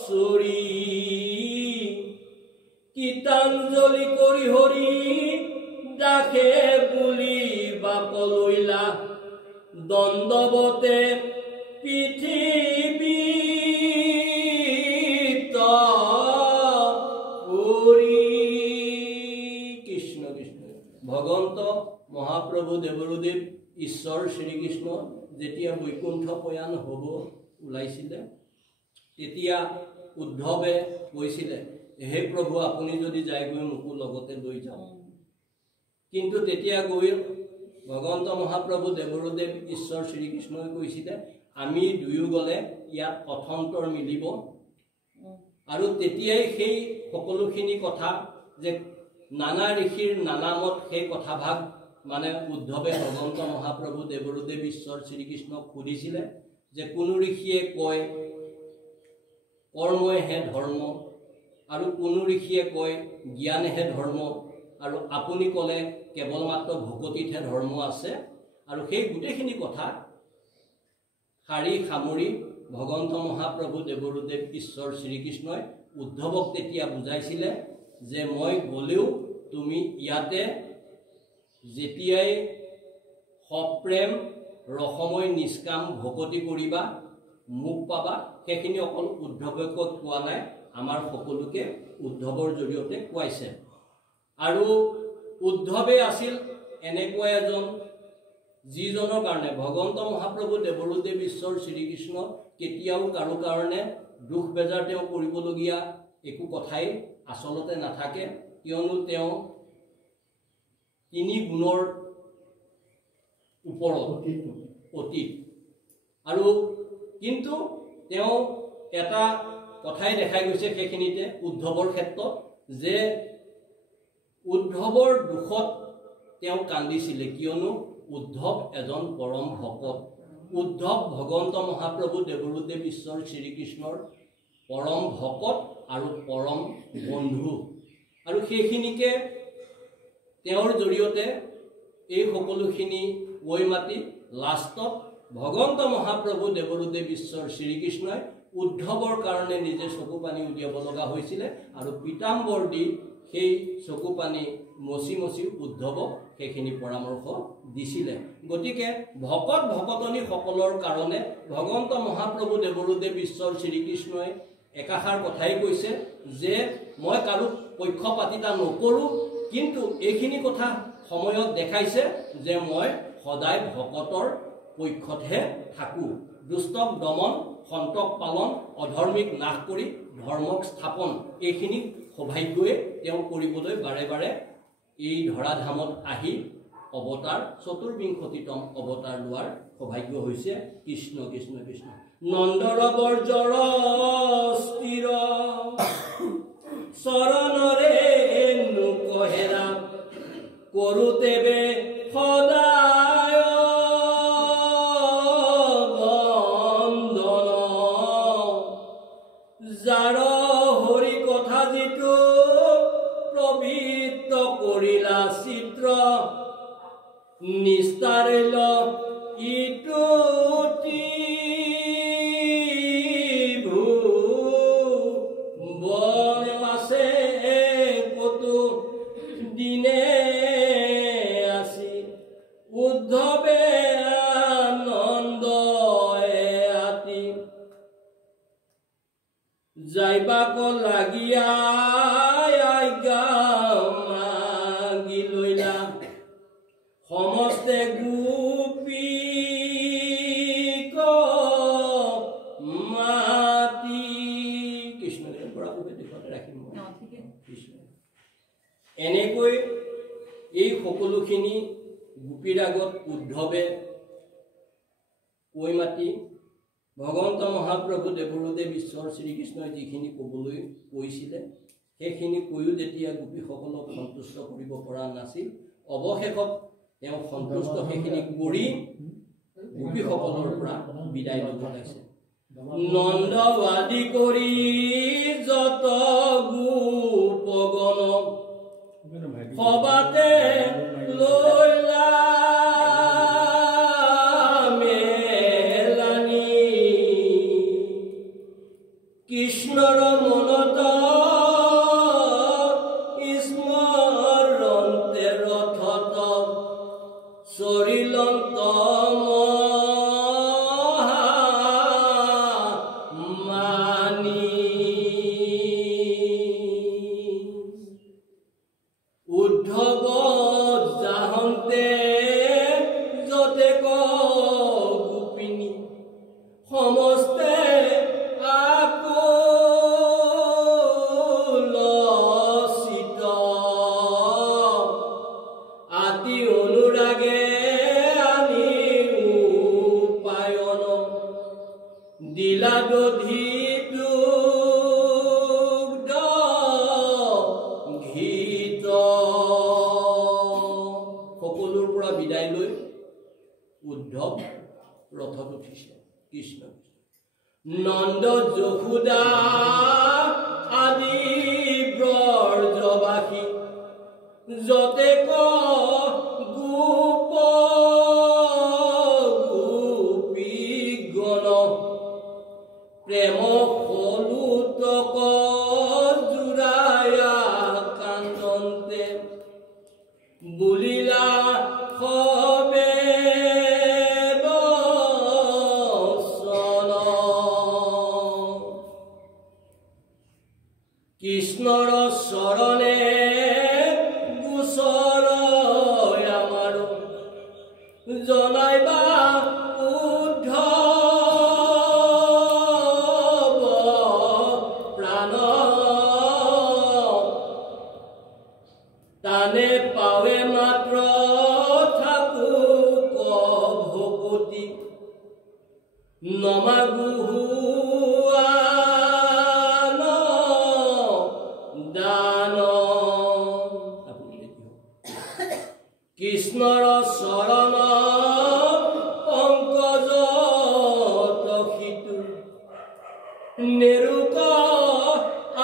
চৰি কীৰ্তঞ্জলি কৰি হৰি দাসে বুলি বাপ লৈলা দণ্ডৱতে পৃথিৱী কৃষ্ণ কৃষ্ণ। ভগৱন্ত মহাপ্ৰভু দেৱৰুদেৱ ঈশ্বৰ শ্ৰীকৃষ্ণ যেতিয়া বৈকুণ্ঠ প্ৰয়াণ হ'ব ওলাইছিলে, তেতিয়া উদ্ধৱে কৈছিলে, হে প্ৰভু আপুনি যদি যায়গৈ মোকো লগতে লৈ যাওক। কিন্তু তেতিয়া গৈ ভগৱন্ত মহাপ্ৰভু দেৱৰুদেৱ ঈশ্বৰ শ্ৰীকৃষ্ণই কৈছিলে, আমি দুয়ো গ'লে ইয়াত অথন্তৰ মিলিব আৰু তেতিয়াই সেই সকলোখিনি কথা যে নানা ঋষিৰ নানা মত সেই কথাভাগ মানে উদ্ধৱে ভগৱন্ত মহাপ্ৰভু দেৱৰুদেৱ ঈশ্বৰ শ্ৰীকৃষ্ণক সুধিছিলে যে কোনো ঋষিয়ে কয় কৰ্মইহে ধৰ্ম আৰু কোনো ঋষিয়ে কয় জ্ঞানহে ধৰ্ম আৰু আপুনি ক'লে কেৱল মাত্ৰ ভকতিতহে ধৰ্ম আছে আৰু সেই গোটেইখিনি কথা শাৰী সামৰি ভগৱন্ত মহাপ্ৰভু দেৱৰুদেৱ ঈশ্বৰ শ্ৰীকৃষ্ণই উদ্ধৱক তেতিয়া বুজাইছিলে যে মই গ'লেও তুমি ইয়াতে যেতিয়াই সপ্ৰেম ৰসময় নিষ্কাম ভকতি কৰিবা মোক পাবা সেইখিনি অকল উদ্ধৱক কোৱা নাই আমাৰ সকলোকে উদ্ধৱৰ জৰিয়তে কোৱাইছে আৰু উদ্ধৱে আছিল এনেকুৱা এজন যিজনৰ কাৰণে ভগৱন্ত মহাপ্ৰভু দেৱৰুদেৱ ঈশ্বৰ শ্ৰীকৃষ্ণ কেতিয়াও কাৰো কাৰণে দুখ বেজাৰ তেওঁ কৰিবলগীয়া একো কথাই আচলতে নাথাকে কিয়নো তেওঁ তিনি গুণৰ ওপৰত অতীত আৰু কিন্তু তেওঁ এটা কথাই দেখাই গৈছে সেইখিনিতে উদ্ধৱৰ ক্ষেত্ৰত যে উদ্ধৱৰ দুখত তেওঁ কান্দিছিলে কিয়নো উদ্ধৱ এজন পৰম ভকত উদ্ধৱ ভগৱন্ত মহাপ্ৰভু দেৱৰুদেৱ ঈশ্বৰ শ্ৰীকৃষ্ণৰ পৰম ভকত আৰু পৰম বন্ধু আৰু সেইখিনিকে তেওঁৰ জৰিয়তে এই সকলোখিনি কৈ মাতি লাষ্টত ভগৱন্ত মহাপ্ৰভু দেৱৰুদেৱ ঈশ্বৰ শ্ৰীকৃষ্ণই উদ্ধৱৰ কাৰণে নিজে চকু পানী উলিয়াব লগা হৈছিলে আৰু পীতাম্বৰ দি সেই চকু পানী মচি মচি উদ্ধৱক সেইখিনি পৰামৰ্শ দিছিলে গতিকে ভকত ভকতনী সকলৰ কাৰণে ভগৱন্ত মহাপ্ৰভু দেৱৰুদেৱ ঈশ্বৰ শ্ৰীকৃষ্ণই একাষাৰ কথাই কৈছে যে মই কাৰো পক্ষপাতিতা নকৰোঁ কিন্তু এইখিনি কথা সময়ত দেখাইছে যে মই সদায় ভকতৰ পক্ষতহে থাকোঁ দুষ্টক দমন সন্তক পালন অধৰ্মিক নাশ কৰি ধৰ্মক স্থাপন এইখিনি সৌভাগ্যই তেওঁ কৰিবলৈ বাৰে বাৰে এই ধৰাধামত আহি অৱতাৰ চতুৰ্বিংশতিতম অৱতাৰ লোৱাৰ সৌভাগ্য হৈছে কৃষ্ণ কৃষ্ণ কৃষ্ণ নন্দৰ বৰ্জৰ স্থিৰ চৰণৰে নুকহেৰা কৰোতেবে সদায় বন্দন যাৰ হৰি কথা যিটো প্ৰবৃত্ত কৰিলা চিত্ৰ নিস্তাৰিল ইটো বন পাছে কতো দিনে আসি উদ্ধৱে আনন্দ আতি যাইবাক লাগিয়া মাগি লইলা সমস্তে গোপী মাতি কৃষ্ণ ৰাখিম কৃষ্ণ এনেকৈ এই সকলোখিনি গোপীৰ আগত উদ্ধৱে কৈ মাতি ভগৱন্ত মহাপ্ৰভু দেৱৰুদেৱ ঈশ্বৰ শ্ৰীকৃষ্ণই যিখিনি ক'বলৈ কৈছিলে সেইখিনি কৈও যেতিয়া গোপীসকলক সন্তুষ্ট কৰিব পৰা নাছিল অৱশেষত তেওঁ সন্তুষ্ট সেইখিনি কৰি গোপীসকলৰ পৰা বিদায় ল'ব লাগিছে নন্দবাদী কৰি যত গোপগণ সবাতে লৈলা মেলানি কৃষ্ণৰ মনত স্মৰণতে ৰথত চৰিলন্ত মানি উদ্ধৱ ৰথত উঠিছে কৃষ্ণ নন্দ যশোদা আদি ব্ৰজবাসী যতে গোপ গোপীগণ প্ৰেম সলুতক জোৰায়া কান্দন্তে বুলিলা সবে কৃষ্ণৰ চৰণে গোচৰ আমাৰ জনাইবা উদ্ধৱ প্ৰাণ তানে পাৱে মাত্ৰ থাকুক ভকতি নমাগু কৃষ্ণৰ চৰণ পংকজ তখিতু নেৰুক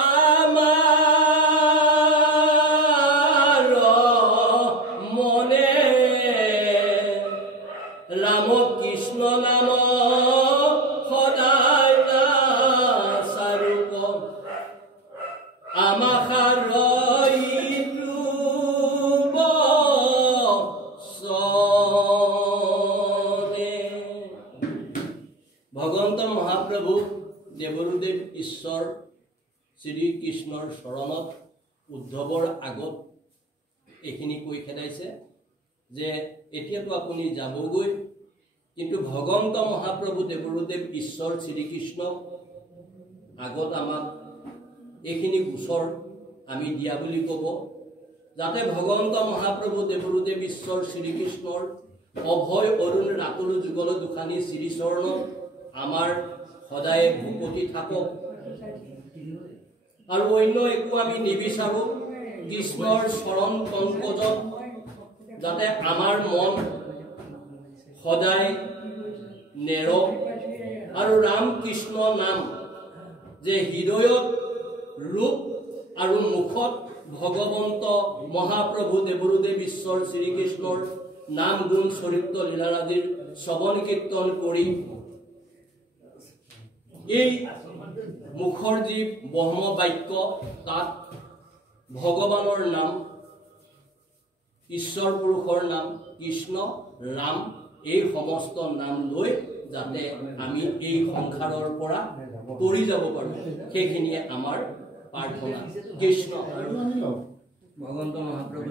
আমাৰ মনে ৰাম কৃষ্ণ নাম সদায় চাৰুক আমাখাৰ ভগৱন্ত মহাপ্ৰভু দেৱৰুদেৱ ঈশ্বৰ শ্ৰীকৃষ্ণৰ চৰণত উদ্ধৱৰ আগত এইখিনি কৈ খেদাইছে যে এতিয়াতো আপুনি যাবগৈ কিন্তু ভগৱন্ত মহাপ্ৰভু দেৱৰুদেৱ ঈশ্বৰ শ্ৰীকৃষ্ণক আগত আমাক এইখিনি গোচৰ আমি দিয়া বুলি ক'ব যাতে ভগৱন্ত মহাপ্ৰভু দেৱৰুদেৱ ঈশ্বৰ শ্ৰীকৃষ্ণৰ অভয় অৰুণ ৰাতুল যুগল দুখানি শ্ৰীচৰণত আমাৰ সদায় ভকতি থাকক আৰু অন্য একো আমি নিবিচাৰোঁ কৃষ্ণৰ চৰণ পংকজত যাতে আমাৰ মন সদায় নেৰক আৰু ৰাম কৃষ্ণ নাম যে হৃদয়ত ৰূপ আৰু মুখত ভগৱন্ত মহাপ্ৰভু দেৱৰুদেৱ ঈশ্বৰ শ্ৰীকৃষ্ণৰ নাম গুণ চৰিত্ৰ লীলাৰাদিৰ শ্ৰৱণ কীৰ্তন কৰি এই মুখৰ যি ব্ৰহ্ম বাক্য তাত ভগৱানৰ নাম ঈশ্বৰ পুৰুষৰ নাম কৃষ্ণ ৰাম এই সমস্ত নাম লৈ যাতে আমি এই সংসাৰৰ পৰা তৰি যাব পাৰোঁ সেইখিনিয়ে আমাৰ প্ৰাৰ্থনা কৃষ্ণ আৰু ভগৱন্ত মহাপ্ৰভু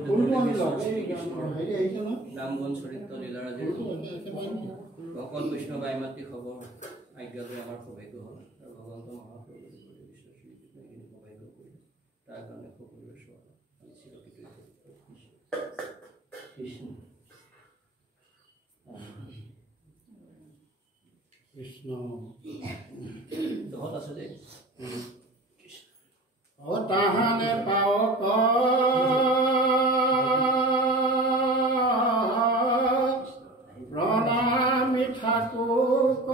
নাম গুণ চৰিত্ৰ লীলাৰাদিৰ ভকত বৈষ্ণৱ আই মাতৃ খবৰ আজ্ঞালৈ আমাৰ সৌভাগ্য হ'ল আৰু ভগৱন্ত মহাপ্ৰভু সৌভাগ্য কৰি তাৰ কাৰণে সকলোৰে কৃষ্ণ কৃষ্ণ দহত আছে দেই তাহানে পাওক প্ৰণামী থাকুক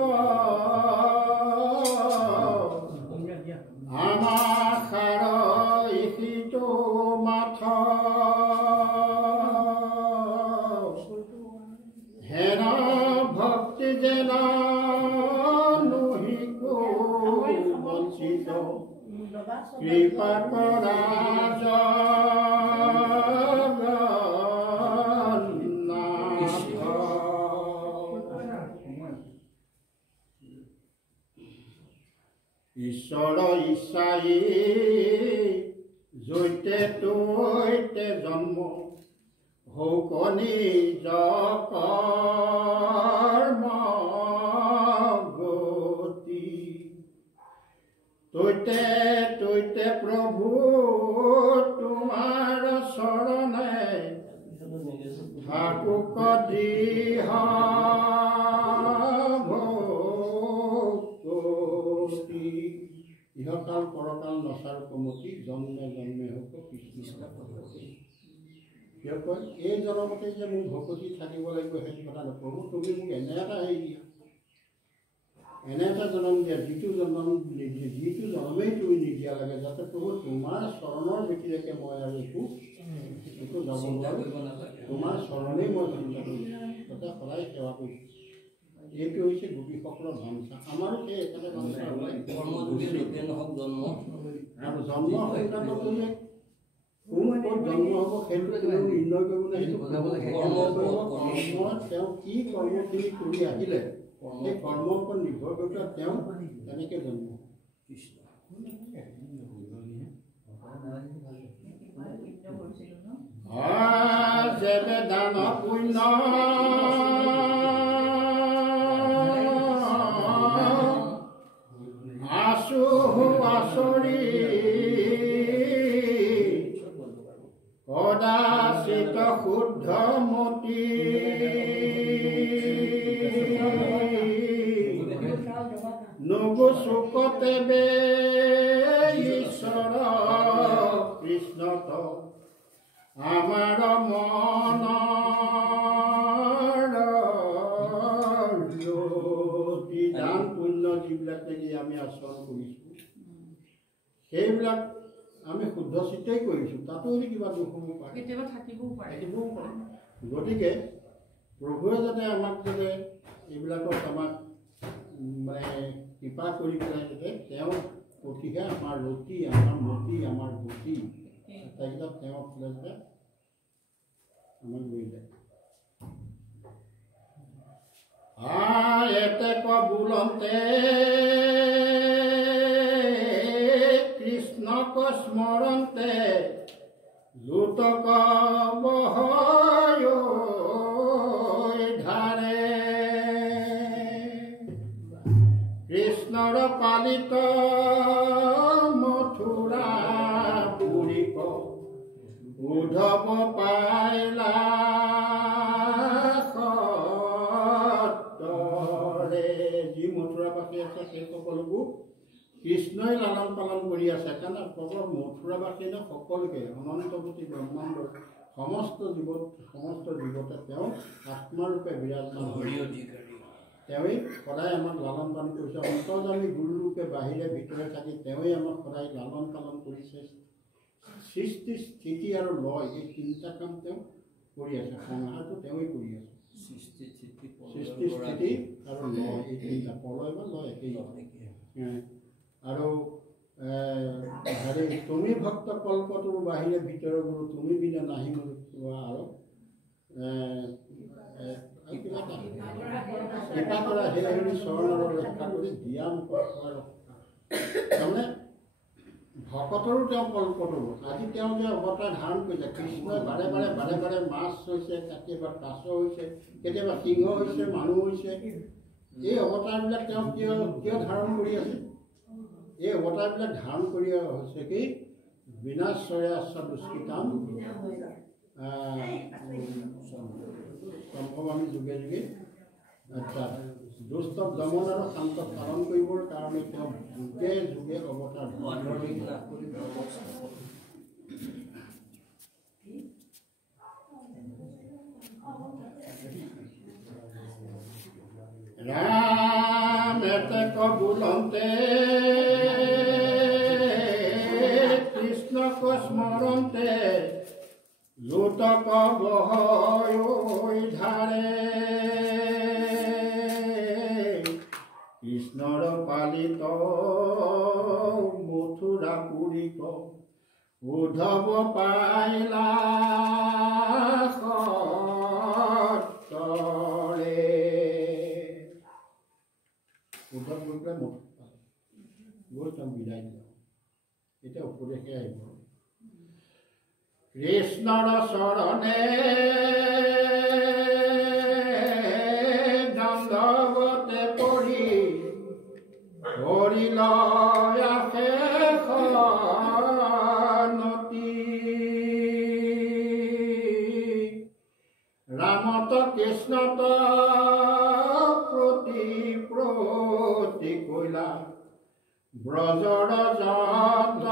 আমাৰ সাৰ ইটো মাথ হেন ভক্তি যেন নুহিকো বঞ্চিত কৃপা কৰা ঈশ্বৰ ইচ্ছাই জৈতে তৈতে জন্ম হৌক নিজ কৰ্ম গতি তৈতে তৈতে প্ৰভু তোমাৰ চৰণে থাকুক দিহ ভক্তি ইহকাল পৰকাল নচাৰ কমতি জন্মে জন্মে হওক কৃষ্ণ কিয় কয় এই জনমতে যে মোৰ ভকতি থাকিব লাগিব সেইটো কথা নকৰোঁ তুমি মোক এনে এটা হেৰি দিয়া এনে এটা জন্ম দিয়া যিটো জন্মেই তুমি নিদিয়া লাগে যাতে প্ৰভু তোমাৰ চৰণৰ ভেটিলৈকে মই আৰু একো যাব নোৱাৰোঁ তোমাৰ চৰণেই মই চিন্তা কৰিছোঁ যাতে সদায় সেৱা কৰিছোঁ এইটো হৈছে গোপীসকলৰ ভাঞ্চা আমাৰো সেই একেটা ভাঞ্চা আৰু জন্ম সংক্ৰান্তটো যে কোন ক'ত জন্ম হ'ব সেইটো কোনো নিৰ্ণয় কৰিব কৰ্মত তেওঁ কি কৰ্মখিনি কৰি আহিলে সেই কৰ্মৰ ওপৰত নিৰ্ভৰ কৰি তেওঁ তেনেকৈ জন্ম যেনে দান পুণ্য আছো আচৰি কদাচিত শুদ্ধ মতি নগো চুকতে বে ঈশ্বৰ কৃষ্ণত আমাৰ মনৰ জ্যোতি দান পুণ্য যিবিলাক নেকি আমি আচৰণ কৰিছোঁ সেইবিলাক আমি শুদ্ধ চিত্তেই কৰিছোঁ তাতো যদি কিবা দুখ হ'ব পাৰে কেতিয়াবা থাকিবও পাৰে গতিকে প্ৰভুৱে যাতে আমাক যাতে এইবিলাকত আমাক মানে কৃপা কৰি পেলাই যাতে তেওঁ প্ৰতিহে আমাৰ ৰতি আমাৰ মতি আমাৰ গতি আটাইকেইটা তেওঁ যাতে আমাক লৈ যায় এতে কবুলন্তে কৃষ্ণক স্মৰন্তে লুতক বহয় ধাৰে কৃষ্ণৰ পালিত মথুৰা পুৰীক উদ্ধৱ পাইলা যি মথুৰাবাসী আছে সেই সকলোবোৰ কৃষ্ণই লালন পালন কৰি আছে কাৰণ অকল মথুৰাবাসী নে সকলোকে অনন্তৱতী ব্ৰহ্মাণ্ডৰ সমস্ত জীৱতে তেওঁ আত্মাৰূপে বিৰাজমান তেওঁৱেই সদায় আমাক লালন পালন কৰিছে অন্তৰ্যামী গুৰুৰূপে বাহিৰে ভিতৰে থাকি তেওঁৱেই আমাক সদায় লালন পালন কৰিছে সৃষ্টি স্থিতি আৰু লয় এই তিনিটা কাম তেওঁ কৰি আছে সংসাৰটো তেওঁৱেই কৰি আছে সৃষ্টি স্থিতি আৰু লয় এই তিনিটা প্ৰলয় বা লয় একেই আৰু হেৰি তুমি ভক্ত কল্পটোৰ বাহিৰে ভিতৰৰ গুৰু তুমি বিনা নাহি আৰু কৃপা কৰা সেই চৰণৰ ৰক্ষা কৰি দিয়া তাৰমানে ভকতৰো তেওঁ কল্পতৰো আজি তেওঁ যে অৱতাৰ ধাৰণ কৰিছে কৃষ্ণই বাৰে বাৰে মাছ হৈছে কেতিয়াবা কাছ হৈছে কেতিয়াবা সিংহ হৈছে মানুহ হৈছে এই অৱতাৰবিলাক তেওঁ কিয় ধাৰণ কৰি আছে এই অৱতাৰবিলাক ধাৰণ কৰি হৈছে কি বিনাশ্ৰয় দুষ্কৃতাম সম্ভৱ আমি যুগে যুগে দুষ্ট দমন আৰু শান্ত পালন কৰিবৰ কাৰণে তেওঁ যুগে যুগে অৱতাৰ ৰাম এতে কবুলন্তে কৃষ্ণক স্মৰন্তে লুতক বহয় ধাৰে কৃষ্ণৰ পালিত মথুৰা পুৰীক উদ্ধৱ পাইলা সত্তৰে উদ্ধৱ গৈ পেলাই মথুৰা গৈ তেওঁ বিদায় দিলে এতিয়া উপদেশে আহিব কৃষ্ণৰ চৰণে দণ্ডৱতে পৰি হৰিল নতি ৰামত কৃষ্ণত প্ৰতি কৈলা ব্ৰজৰ যত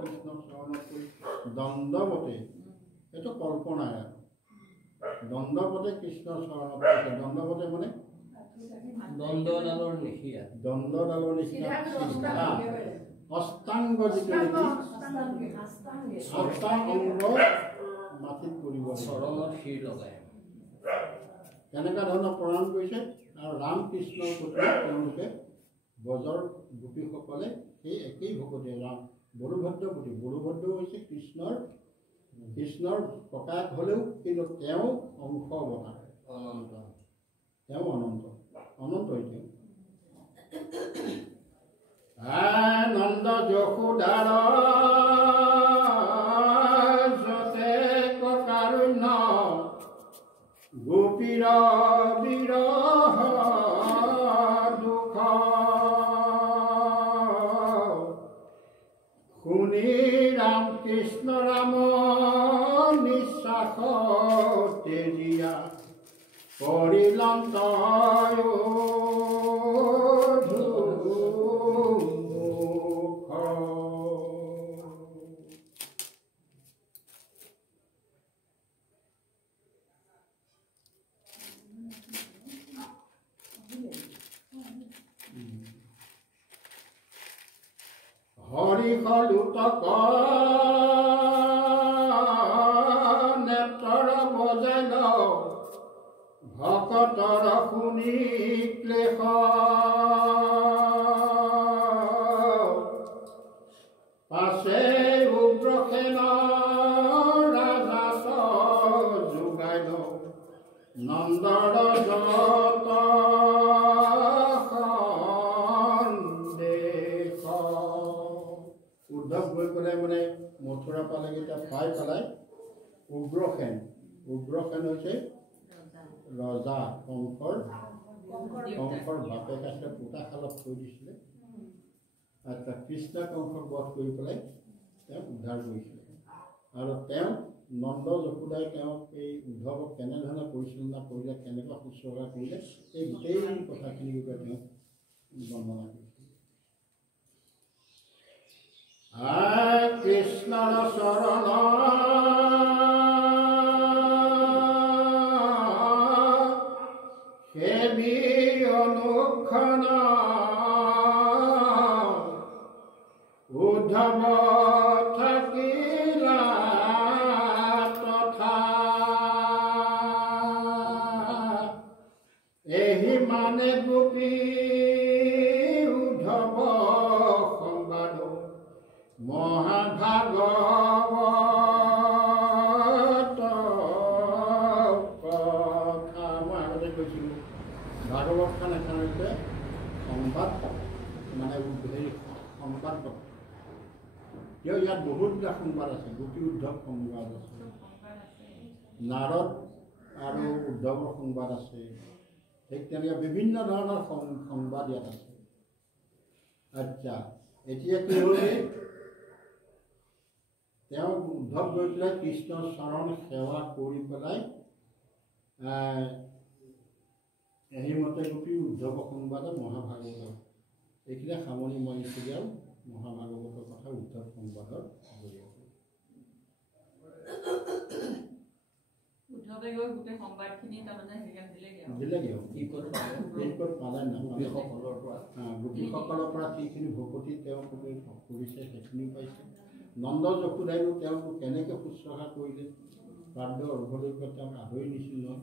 কৃষ্ণ চৰণত দণ্ডৱতে এইটো কল্পনাই দণ্ডপতে কৃষ্ণৰ চৰণত পৰিছে। দণ্ডপতে মানে দণ্ডডালৰ নিশিয়া দণ্ডডালৰ নিচিনা চিধা অষ্টাংগ যিটো নেকি অষ্টাংগ মাটিত পৰিব চৰণত শিৰ লগায় তেনেকুৱা ধৰণৰ প্ৰণাম কৰিছে। আৰু ৰামকৃষ্ণৰ প্ৰতি তেওঁলোকে ব্ৰজৰ গোপীসকলে সেই একেই ভকতে ৰাম বলুভদ্ৰৰ প্ৰতি বলুভদ্ৰ হৈছে কৃষ্ণৰ ককায়েক হ'লেও কিন্তু তেওঁ অংশ অৱতাৰ অনন্ত তেওঁ অনন্ত এতিয়া নন্দ যশোদাৰ যতে কাৰুণ্য গোপীৰ বিৰহ দুখ শুনি ৰামকৃষ্ণ ৰাম নিশ্বাস তেজিয়া কৰিলন্ত হৰিহলুতক নেত্ৰৰ বজাই ভকতৰ শুনি ক্লেশ পাছে উগ্ৰসেন ৰাজা যোগাই নন্দৰ যত উদ্ধৱ গৈ পেলাই মানে মথুৰা পালেগৈ তাত পাই পেলাই উগ্ৰসেন হৈছে ৰজা কংসৰ বাপেক আছে পোতাশালত থৈ দিছিলে। আৰু কৃষ্ণ কংসক বধ কৰি পেলাই তেওঁক উদ্ধাৰ কৰিছিলে। আৰু তেওঁ নন্দ যশোদাই তেওঁক এই উদ্ধৱক কেনেধৰণে পৰিচালনা কৰিলে কেনেকুৱা শুশ্ৰূষা কৰিলে এই গোটেই কথাখিনিৰ বিষয়ে তেওঁক বৰ্ণনা কৰিছে। কৃষ্ণৰ চৰণ সেবি অনুক্ষণ উদ্ধৱ থাকিলা তথা এহি মানে গোপী উদ্ধৱ সংবাদ মহাভাগৱত কথা মই আগতে কৈছিলোঁ ভাগৱতখন এখন হৈছে সংবাদ মানে হেৰি সংবাদ কিয় ইয়াত বহুতবিলাক সংবাদ আছে। গোপী উদ্ধৱ সংবাদ আছে, নাৰদ আৰু উদ্ধৱৰ সংবাদ আছে, ঠিক তেনেকৈ বিভিন্ন ধৰণৰ সংবাদ ইয়াত আছে। আচ্ছা, এতিয়া কি হ'ল তেওঁ উদ্ধৱ গৈ পেলাই কৃষ্ণৰ চৰণ সেৱা কৰি পেলাই সেইমতে গোপী উদ্ধৱ সংবাদ মহাভাগৱত এইখিনি সামৰি মাৰিছিলে আৰু মহাভাগৱতৰ কথা উদ্ধৱ সংবাদৰ জৰিয়তে উদ্ধৱে গৈ গোটেই সংবাদখিনি তাৰমানে দিলেগৈ পালে গোপীসকলৰ পৰা যিখিনি ভকতি তেওঁ কৰিছে সেইখিনিও পাইছে। নন্দ যশোদায়ো তেওঁক কেনেকৈ শুশ্ৰূষা কৰিলে প্ৰাৰ্থ অৰ্ঘলৈকে তেওঁক আদৰি নিছিল নহয়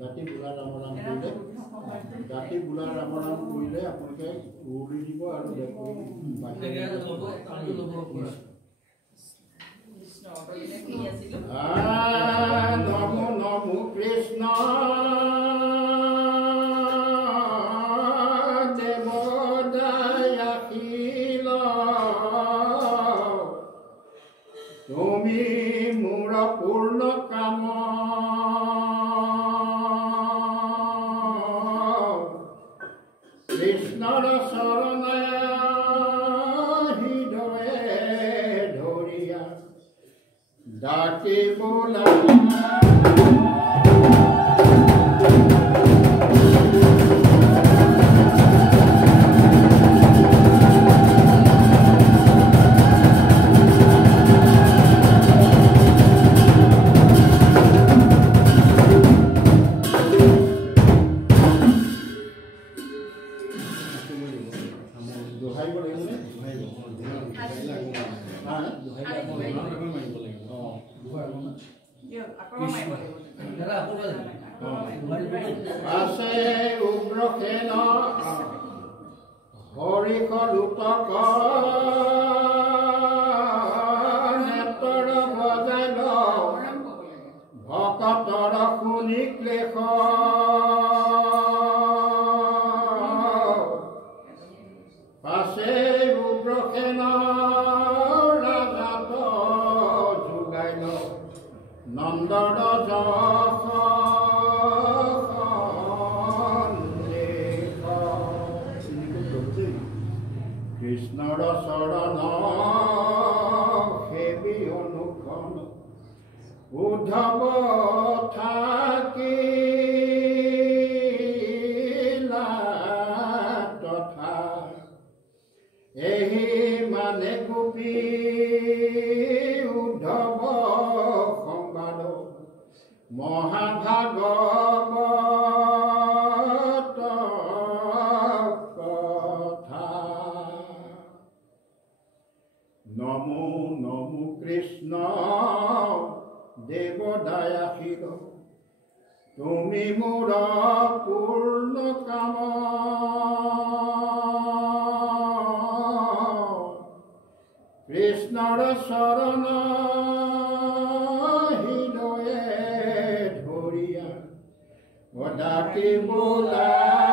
জাতি বোলা ৰাম ৰাম কৰিলে আপোনালোকে উৰুলি দিব আৰু নমো নমো কৃষ্ণ দেৱদায়াখিল তুমি মোৰ পূৰ্ণ কাম কৃষ্ণৰ চৰণ হৃদয়ে ধৰিয়া ডাকি বোলা দোহাৰিব লাগিবনে? হা? আছে উগ্ৰসেন হৰিষ লুটক নেতৰ বজাই ভকতৰ শুনি ক্লেশ পাছে উগ্ৰসেন ৰাজাত যোগাই নন্দৰ যশ কৃষ্ণৰ চৰণ সেবি অনুক্ষণ উদ্ধৱ থাকিলা তথা এহি মানে গোপী উদ্ধৱ সংবাদ মহাভাগৱত কথা নমো নমো কৃষ্ণ দেৱদায়াশীল তুমি মোৰ পূৰ্ণ কাম কৃষ্ণৰ চৰণ হৃদয়ে ধৰিয়া ডাকি বোলা